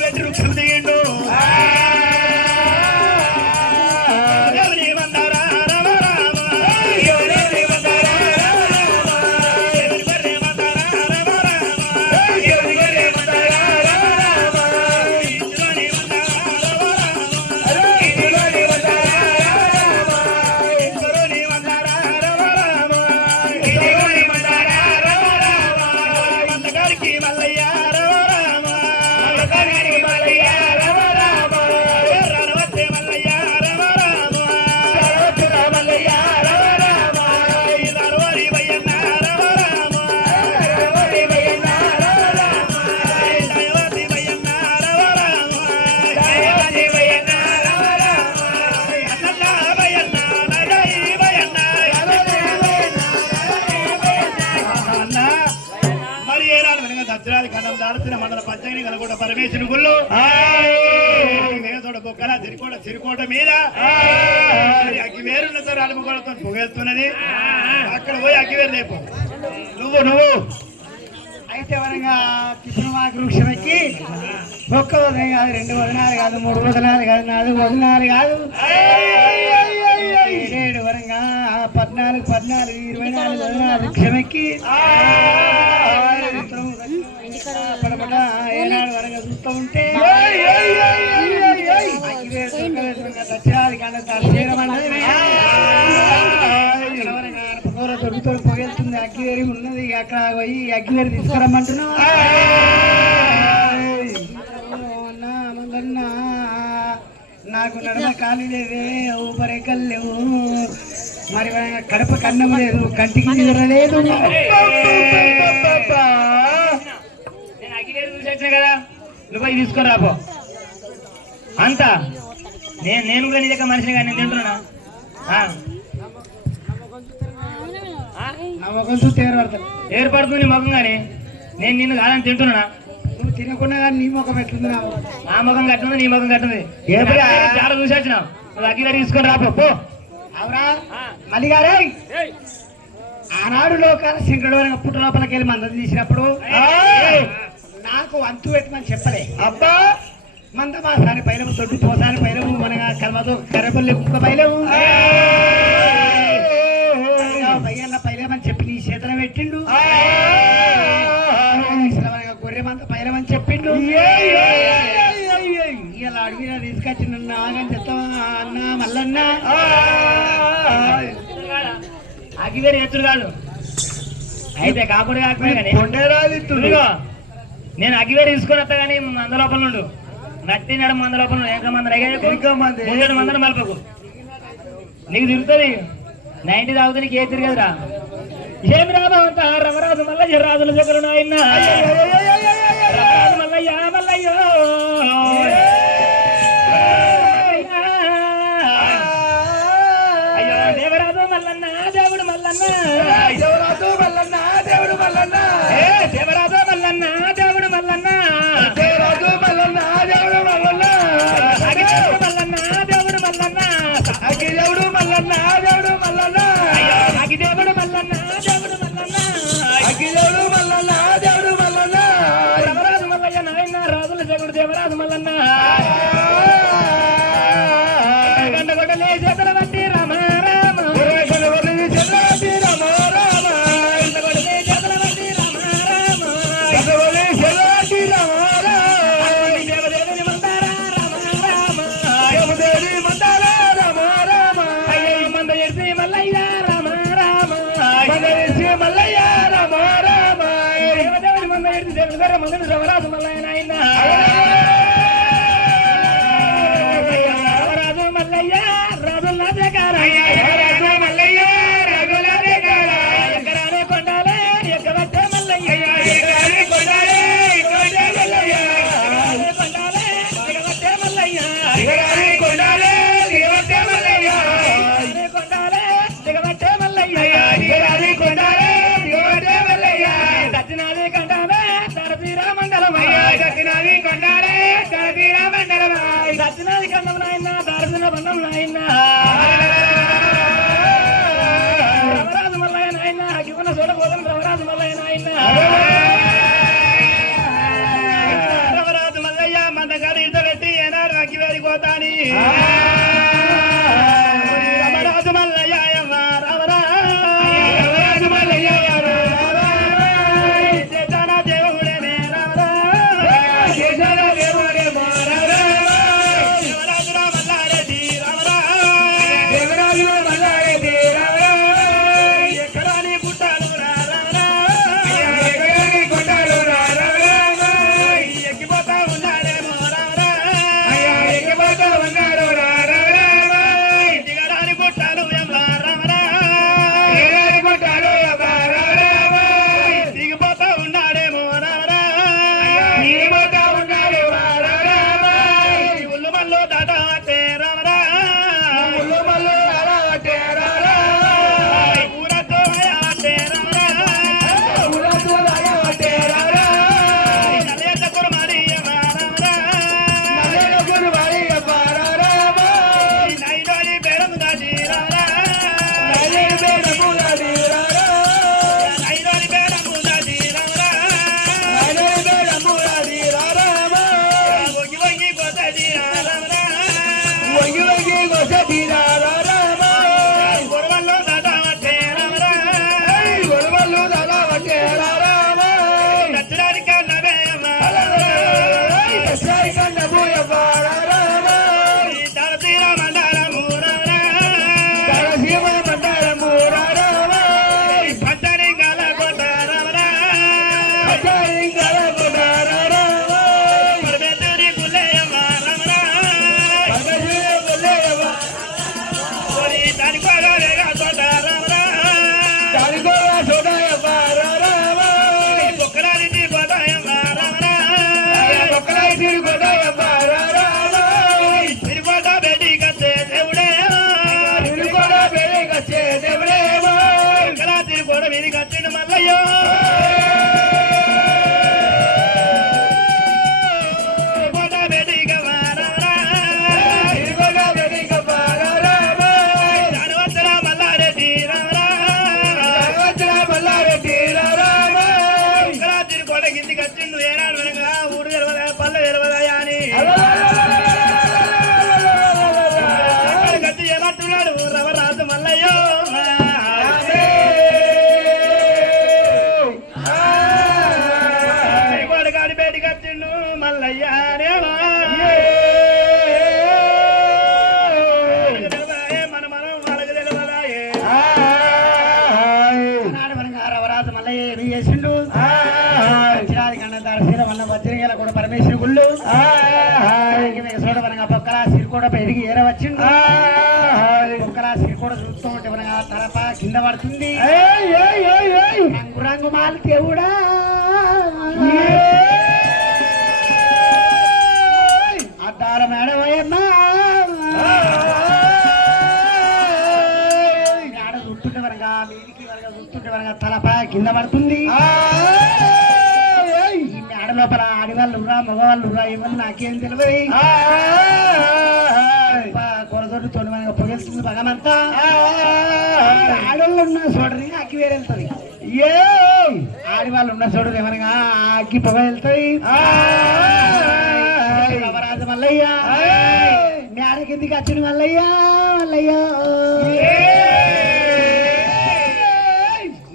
పెట్టి వృక్షం దిగిండు ఎవరి మందారా రామ రామ ఎవరి మందారా రామ రామ ఎవరి బర్రె మందారా రామ రామ ఎవరి బర్రె మందారా రామ రామ ఇందులోని మందారా రామ రామ ఇందులోని మందారా రామ రామ ఇందులోని మందారా రామ రామ ఇందులోని మందారా రామ రామ మందగారికి మల్లయ్య రామ రామ మందగారికి మల్లయ్య రామ రామ రణవత్తే మల్లయ్య రామ రామ రణవత్తే మల్లయ్య రామ రామ ఇదరవరి బయ్యన్న రామ రామ ఇదరవరి బయ్యన్న రామ రామ దయవతి బయ్యన్న రామ రామ దయవతి బయ్యన్న రామ రామ అన్నల్ల బయ్యన్న నడై బయ్యన్న నడై బయ్యన్న అన్న మరి ఏనాడు వెనక దత్రాది కన్నం దాడుతున్న మండల పంచాయతీ కనుకోట పరమేశ్వరి గుళ్ళు మేఘతోట బొక్కల సిరికోట మీద అగ్గివేరున్న సార్ అలుముకోవడంతో పొగేస్తున్నది అక్కడ పోయి అగ్గివేరు లేపు నువ్వు అయితే వరంగా కిషన్మాకి వృక్షం ఎక్కి ఒక్క వదనం కాదు 2 వదనాలు కాదు 3 వదనాలు కాదు 4 వదనాలు కాదు 7 వరంగా 14 24 వదనాలు వృక్షం ఎక్కి పడపడ ఏనాడు వరంగా చూస్తూ ఉంటే దక్షిణాది కాండ దొరుకుతో పొగెళ్తుంది అగ్గివేరి ఉన్నది అక్కడ పోయి అగ్గివేరి తీసుకురమ్మంటున్నావు మందన్నా నాకు నడమ కాలు లేవే ఊపరేకలు లేవు మరి కడప కన్నం లేదు కంటికి నిద్రలేదు నేను అగ్గివేరు చూసి వచ్చా కదా నువ్వు పోయి తీసుకొని రాపో అంతా నేను కూడా నీ దగ్గర మనిషిని కానీ నేను తింటున్నా నా ముఖం చూస్తే ఏర్పడుతుంది నీ ముఖం కానీ నేను నిన్ను కాదని తింటున్నా నువ్వు తినకుండా కానీ నీ ముఖం ఎట్లుంది నా ముఖం కట్టుంది నీ ముఖం కట్టుంది చాలా చూసి వచ్చినావు నువ్వు అగ్గివేరు తీసుకొని రాపో పో అవురా మల్లిగారే ఆనాడు లోకాల శంకరుడు అని పుట్ట లోపలికి వెళ్ళి మందం తీసినప్పుడు నాకు అంతు పెట్టమని చెప్పలే అబ్బా మంద మాసాని పైలము తొడ్డు తోసాని పైలము మనగా కలమతో కర్రపల్లి కుక్క పైలము పయ్యన్న పైలేమని చెప్పి నీ చేతన పెట్టిండు గొర్రె మంద పైలమని చెప్పిండు ఇలా అడవిలో తీసుకొచ్చి నన్ను ఆగని చెప్తావా అన్న మల్లన్న అగ్గివేరు ఎత్తుడు కాదు అయితే కాకుండా కాకపోయినా నేను అగ్గివేరు తీసుకొని వస్తా కానీ మంద లోపల నుండు నట్టి నడు మంద లోపల ఇంకా మంది మందరం మలపకు నీకు తిరుగుతుంది 90 తాగుతా నీకు ఏ తిరగదురా ఏమి రాబోత రమరాజు మల్లయ్య రాజుల దగ్గర ఆయన మల్లయ్య మల్లయ్యో అయ్యో దేవరాజు మల్లన్న దేవుడు మల్లన్న దేవరాజు మల్లన్న దేవుడు మల్లన్న దేవరాజు మల్లన్న దేవుడు మల్లన్న దేవరాజు మల్లన్న దేవుడు మల్లన్న మల్లన్న దేవుడు మల్లన్న అగ్గి దేవుడు మల్లన్న దేవుడు మల్లన్న అగ్గి దేవుడు మల్లన్న దేవుడు మల్లన్న అగ్గి దేవుడు మల్లన్న దేవుడు మల్లన్న దేవరాజు మల్లయ్య నాయన రాజుల దేవుడు దేవరాజు మల్లన్న గంట కొట్టలే చేతుల బట్టి రామ రామ దేవరాజు మల్లయ్య నాయన పోతాని రమరాజు మల్లయ్య రామరా దేవుడే రామరా పరమేశ్వర గుళ్ళు చూడవనగా పొక్కల సిరికోట పెరిగి ఏరవచ్చిండు పొక్కల సిరికోట చూస్తూ ఉంటే మనగా తలప కింద పడుతుంది రంగు రంగు మాలు దేవుడా అద్దాల మేడమయ్యమ్మా ఆడ చూస్తుంటే వనగా మీదికి వనగా చూస్తుంటే వనగా తలప కింద పడుతుంది ఆడ లోపల ఆడవాళ్ళు ఉర్రా మగవాళ్ళు ఉర్రా ఇవన్నీ నాకేం తెలియదు కొరతోటి తోడు మనగా పొగేస్తుంది భగమంతా ఆడవాళ్ళు ఉన్న చూడని అక్కి వేరు వెళ్తుంది ఆడవాళ్ళు ఉన్న చూడరు ఏమనగా అక్కి పొగ వెళ్తాయి రామరాజ మల్లయ్య మేడ కిందికి వచ్చిన మల్లయ్య మల్లయ్య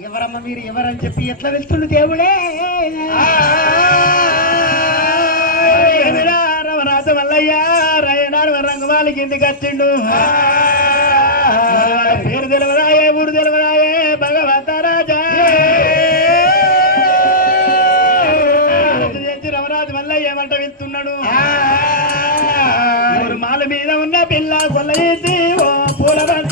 ఎవరమ్మ మీరు ఎవరని చెప్పి ఎట్లా వెళ్తుండు దేవుడే రమరాజ మల్లయ్య రాయనాడు రంగవాళ్ళకి ఎందుకు వచ్చిండు పేరు తెలవదాయే ఊరు తెలవదాయే భగవంత రాజా రమరాజు మల్లయ్య ఏమంట వెళ్తున్నాడు మాల మీద ఉన్న పిల్ల కొల్లయ్య